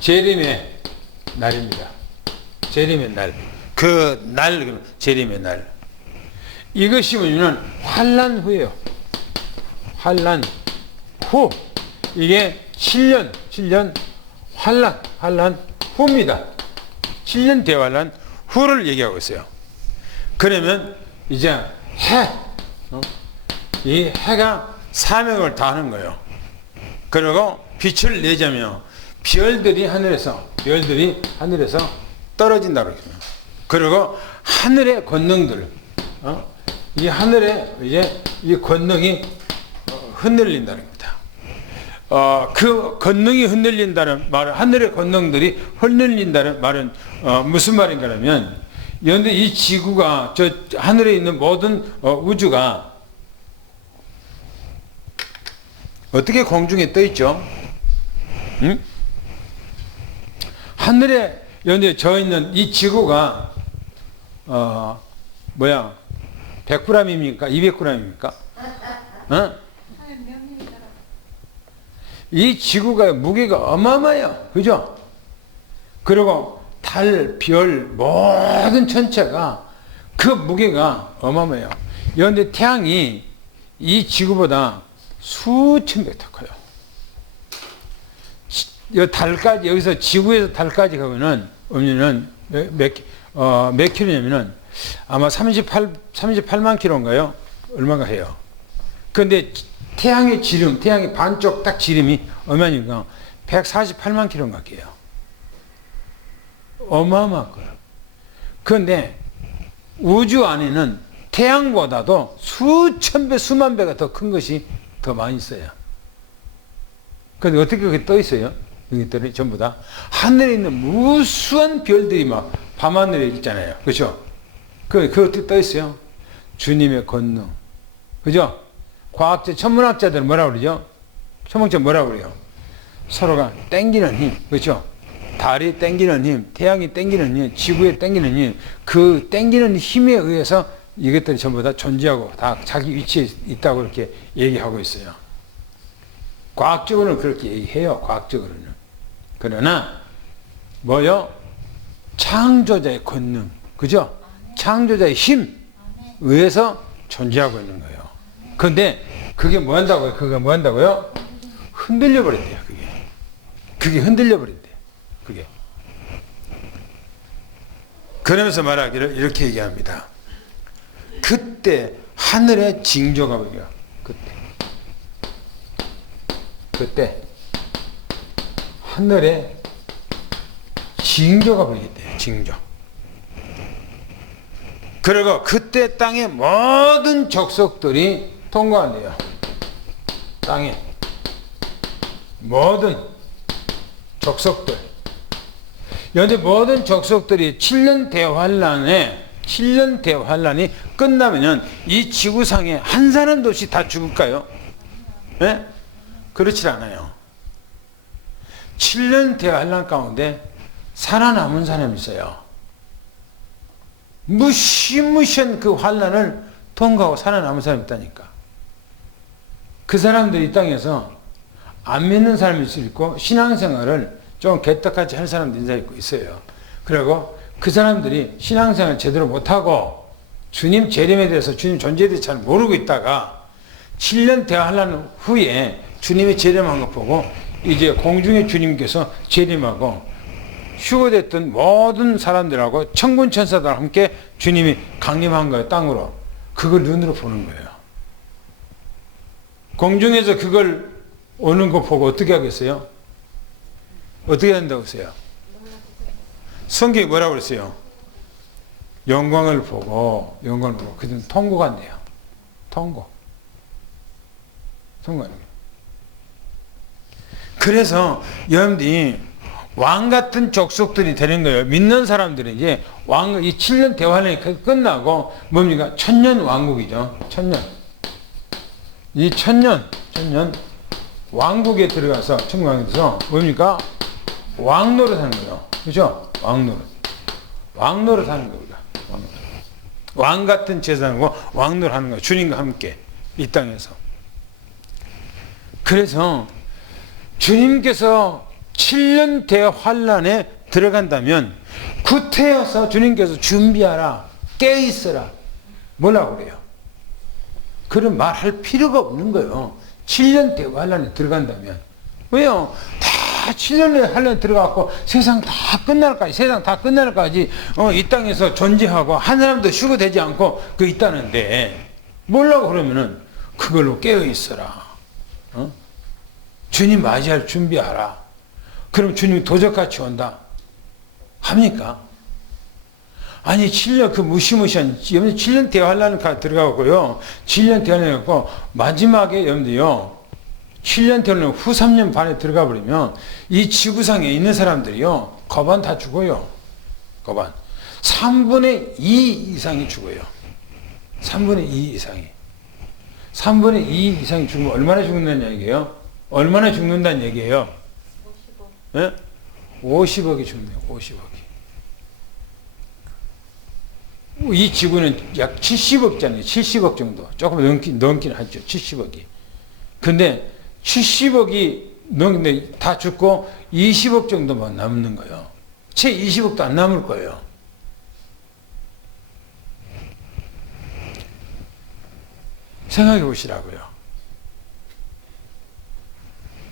재림의 날입니다. 재림의 날. 그 날, 재림의 날. 이것이 뭐냐면 환란 후예요. 환란 후. 이게 7년 환란 후입니다. 7년 대환란 후를 얘기하고 있어요. 그러면 이제 이 해가 사명을 다하는 거예요. 그리고 빛을 내자며 별들이 하늘에서 떨어진다고 그래요. 그리고 하늘의 권능들, 이 하늘에 이제 이 권능이 흔들린다는 겁니다. 그 권능이 흔들린다는 말은, 하늘의 권능들이 흔들린다는 말은 무슨 말인가 하면, 그런데 이 지구가, 저 하늘에 있는 모든 우주가 어떻게 공중에 떠 있죠? 응? 하늘에 연에 저 있는 이 지구가 100g입니까? 200g입니까? 이 지구가 무게가 어마어마해요. 그죠? 그리고 달, 별, 모든 천체가 그 무게가 어마어마해요. 그런데 태양이 이 지구보다 수천 배 더 커요. 달까지, 여기서 지구에서 달까지 가면은, 몇 킬로냐면은 아마 38만 킬로인가요? 얼마가 해요. 그런데 태양의 지름, 태양의 반쪽 딱 지름이 얼마니까 148만 킬로인가 해요. 어마어마한 거예요. 그런데 우주 안에는 태양보다도 수천 배, 수만 배가 더 큰 것이 더 많이 있어요. 근데 어떻게 그게 떠 있어요? 여기들이 전부 다 하늘에 있는 무수한 별들이 막 밤하늘에 있잖아요. 그죠? 그 어떻게 떠 있어요? 주님의 권능. 그죠? 과학자, 천문학자들은 뭐라고 그러죠? 천문학자 뭐라고 그래요? 서로가 땡기는 힘. 그죠? 달이 땡기는 힘, 태양이 땡기는 힘, 지구에 땡기는 힘. 그 땡기는 힘에 의해서 이것들이 전부 다 존재하고 다 자기 위치에 있다고 이렇게 얘기하고 있어요. 과학적으로는 그렇게 얘기해요. 과학적으로는. 그러나 뭐요? 창조자의 권능, 그죠? 창조자의 힘 의해서 존재하고 있는 거예요. 그런데 그게 뭐 한다고요? 그게 뭐 한다고요? 흔들려 버린대요. 그게 흔들려 버린대요. 그게. 그러면서 말하기를 이렇게 얘기합니다. 그때 하늘의 징조가 보여. 그때 하늘에 징조가 보이겠대요. 징조. 그리고 그때 땅의 모든 족속들이 통과한대요. 땅에 모든 족속들. 그런데 모든 족속들이 7년 대환란이 끝나면은 이 지구상에 한 사람도 없이 다 죽을까요? 네? 그렇지 않아요. 7년 대환란 가운데 살아남은 사람이 있어요. 무시무시한 그 환란을 통과하고 살아남은 사람이 있다니까. 그 사람들이 이 땅에서 안 믿는 사람일 수 있고 신앙생활을 좀 개떡같이 할 사람도 있어요. 그리고 그 사람들이 신앙생활을 제대로 못하고 주님 재림에 대해서 주님 존재에 대해서 잘 모르고 있다가 7년 대환란 후에 주님이 재림한 거 보고 이제 공중의 주님께서 재림하고 휴거됐던 모든 사람들하고 천군 천사들과 함께 주님이 강림한 거예요. 땅으로. 그걸 눈으로 보는 거예요. 공중에서 그걸 오는 거 보고 어떻게 하겠어요? 어떻게 한다고 했어요? 성경이 뭐라고 그랬어요? 영광을 보고 그들은 통고가 안 돼요. 통고하는 거예요. 그래서 여러분들이 왕 같은 족속들이 되는 거예요. 믿는 사람들은 이제 이 7년 대환란이 끝나고 뭡니까? 천년 왕국이죠. 이 천년 왕국에 들어가서 천국에서 뭡니까? 왕노릇 하는 거예요. 그죠? 왕노릇 하는 겁니다. 왕 같은 재산과 왕노릇 하는 거예요. 주님과 함께 이 땅에서. 그래서 주님께서 7년 대환란에 들어간다면 구태여서 주님께서 준비하라, 깨어있어라. 뭐라고 그래요? 그런 말 할 필요가 없는 거예요. 7년 대환란에 들어간다면. 왜요? 다 7년의 환란에 들어가고 세상 다 끝날까지 이 땅에서 존재하고 한 사람도 휴거되지 않고 그 있다는데 뭐라고 그러면은 그걸로 깨어있어라. 주님 맞이할 준비하라. 그럼 주님이 도적같이 온다. 합니까? 아니 7년 그 무시무시한 7년 대환란 들어가고요. 7년 대환란이 있고 마지막에 여러분들요. 7년 대환란 후 3년 반에 들어가 버리면 이 지구상에 있는 사람들이요. 거반 다 죽어요. 거반. 3분의 2 이상이 죽어요. 3분의 2 이상이. 3분의 2 이상이 죽으면 얼마나 죽는다는 얘기예요? 얼마나 죽는다는 얘기예요? 50억. 네? 50억이 죽네요. 50억이. 이 지구는 약 70억잖아요. 70억 정도. 조금 넘긴 하죠. 70억이. 근데 70억이 다 죽고 20억 정도만 남는 거예요. 채 20억도 안 남을 거예요. 생각해 보시라고요.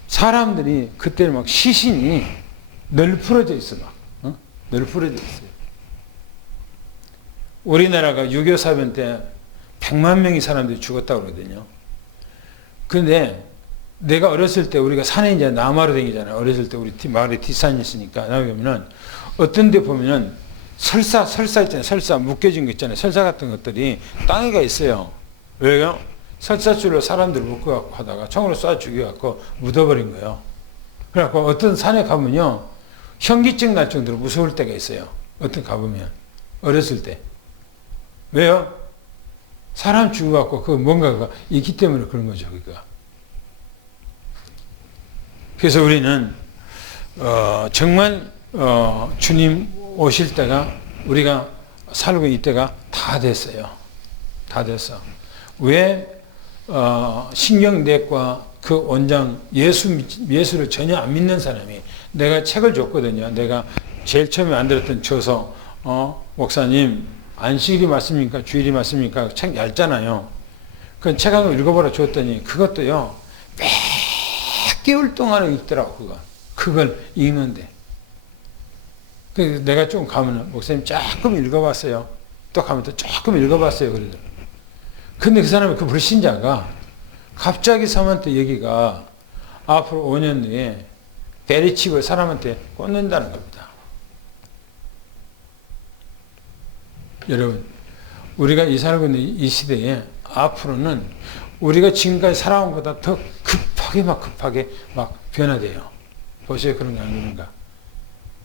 사람들이 그때는 막 시신이 널브러져 있어 막. 널브러져 있어요. 우리나라가 6.25 사변 때 100만 명의 사람들이 죽었다고 그러거든요. 근데 내가 어렸을 때 우리가 산에 이제 나무로 다니잖아요. 어렸을 때 우리 마을에 뒷산이 있으니까 나오면은 어떤 데 보면은 설사 있잖아요. 설사 묶여진 거 있잖아요. 설사 같은 것들이 땅에가 있어요. 왜요? 설사줄로 사람들 묶어갖고 하다가 총으로 쏴 죽여갖고 묻어버린 거예요. 그래갖고 어떤 산에 가면요, 현기증 날 정도로 무서울 때가 있어요. 어떤 가보면. 어렸을 때. 왜요? 사람 죽어갖고 그 뭔가가 있기 때문에 그런 거죠, 그러니까. 그래서 우리는, 정말, 주님 오실 때가, 우리가 살고 있는 때가 다 됐어요. 다 됐어. 왜, 신경내과 그 원장 예수를 전혀 안 믿는 사람이 내가 책을 줬거든요. 내가 제일 처음에 만들었던 저서 목사님 안식일이 맞습니까? 주일이 맞습니까? 책 얇잖아요. 그 책 한 권 읽어보라 줬더니 그것도요 몇 개월 동안은 읽더라고. 그걸 읽는데 그 내가 좀 가면은 목사님 조금 읽어봤어요. 또 가면 또 조금 읽어봤어요. 그러더라고요. 근데 그 사람이 그 불신자가 갑자기 사람한테 얘기가 앞으로 5년 내에 베리칩을 사람한테 꽂는다는 겁니다. 여러분, 우리가 이 살고 있는 이 시대에 앞으로는 우리가 지금까지 살아온 것보다 더 급하게 막 변화돼요. 보세요. 그런 게 아닌가.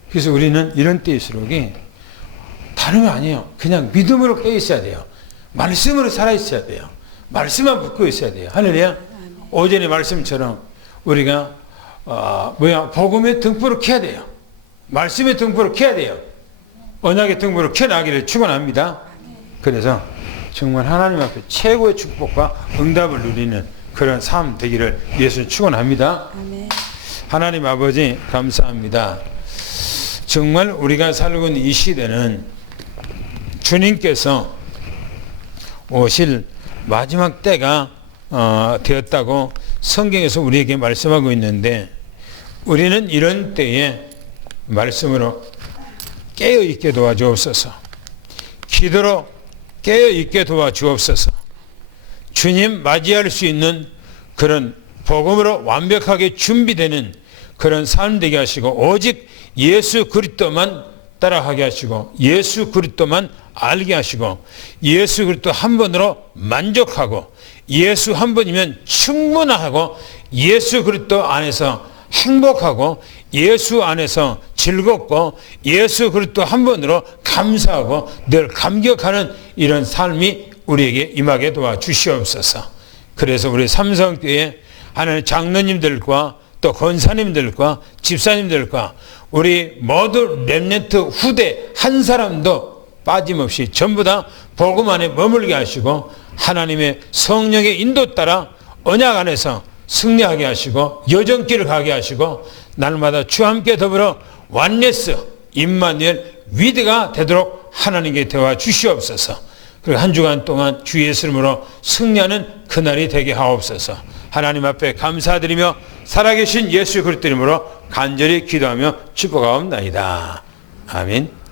그래서 우리는 이런 때일수록이 다른 거 아니에요. 그냥 믿음으로 깨어 있어야 돼요. 말씀으로 살아 있어야 돼요. 말씀만 붙고 있어야 돼요. 할렐루야. 오전의 말씀처럼 우리가 복음의 등불을 켜야 돼요. 말씀의 등불을 켜야 돼요. 언약의 등불을 켜나기를 축원합니다. 그래서 정말 하나님 앞에 최고의 축복과 응답을 누리는 그런 삶 되기를 예수 축원합니다. 아멘. 하나님 아버지 감사합니다. 정말 우리가 살고 있는 이 시대는 주님께서 오실 마지막 때가 되었다고 성경에서 우리에게 말씀하고 있는데 우리는 이런 때에 말씀으로 깨어있게 도와주옵소서. 기도로 깨어있게 도와주옵소서. 주님 맞이할 수 있는 그런 복음으로 완벽하게 준비되는 그런 삶 되게 하시고 오직 예수 그리스도만 따라가게 하시고 예수 그리스도만 알게 하시고 예수 그리스도 한 번으로 만족하고 예수 한 번이면 충분하고 예수 그리스도 안에서 행복하고 예수 안에서 즐겁고 예수 그리스도 한 번으로 감사하고 늘 감격하는 이런 삶이 우리에게 임하게 도와주시옵소서. 그래서 우리 삼성교회 하나님 장로님들과 또 권사님들과 집사님들과 우리 모두 렘넌트 후대 한 사람도 빠짐없이 전부 다 복음 안에 머물게 하시고 하나님의 성령의 인도 따라 언약 안에서 승리하게 하시고 여정길을 가게 하시고 날마다 주와 함께 더불어 완네스 임마누엘 위드가 되도록 하나님께 도와 주시옵소서. 그리고 한 주간 동안 주 예수 이름으로 승리하는 그날이 되게 하옵소서. 하나님 앞에 감사드리며 살아계신 예수 그리스도 이름으로 간절히 기도하며 축복하옵나이다. 아멘.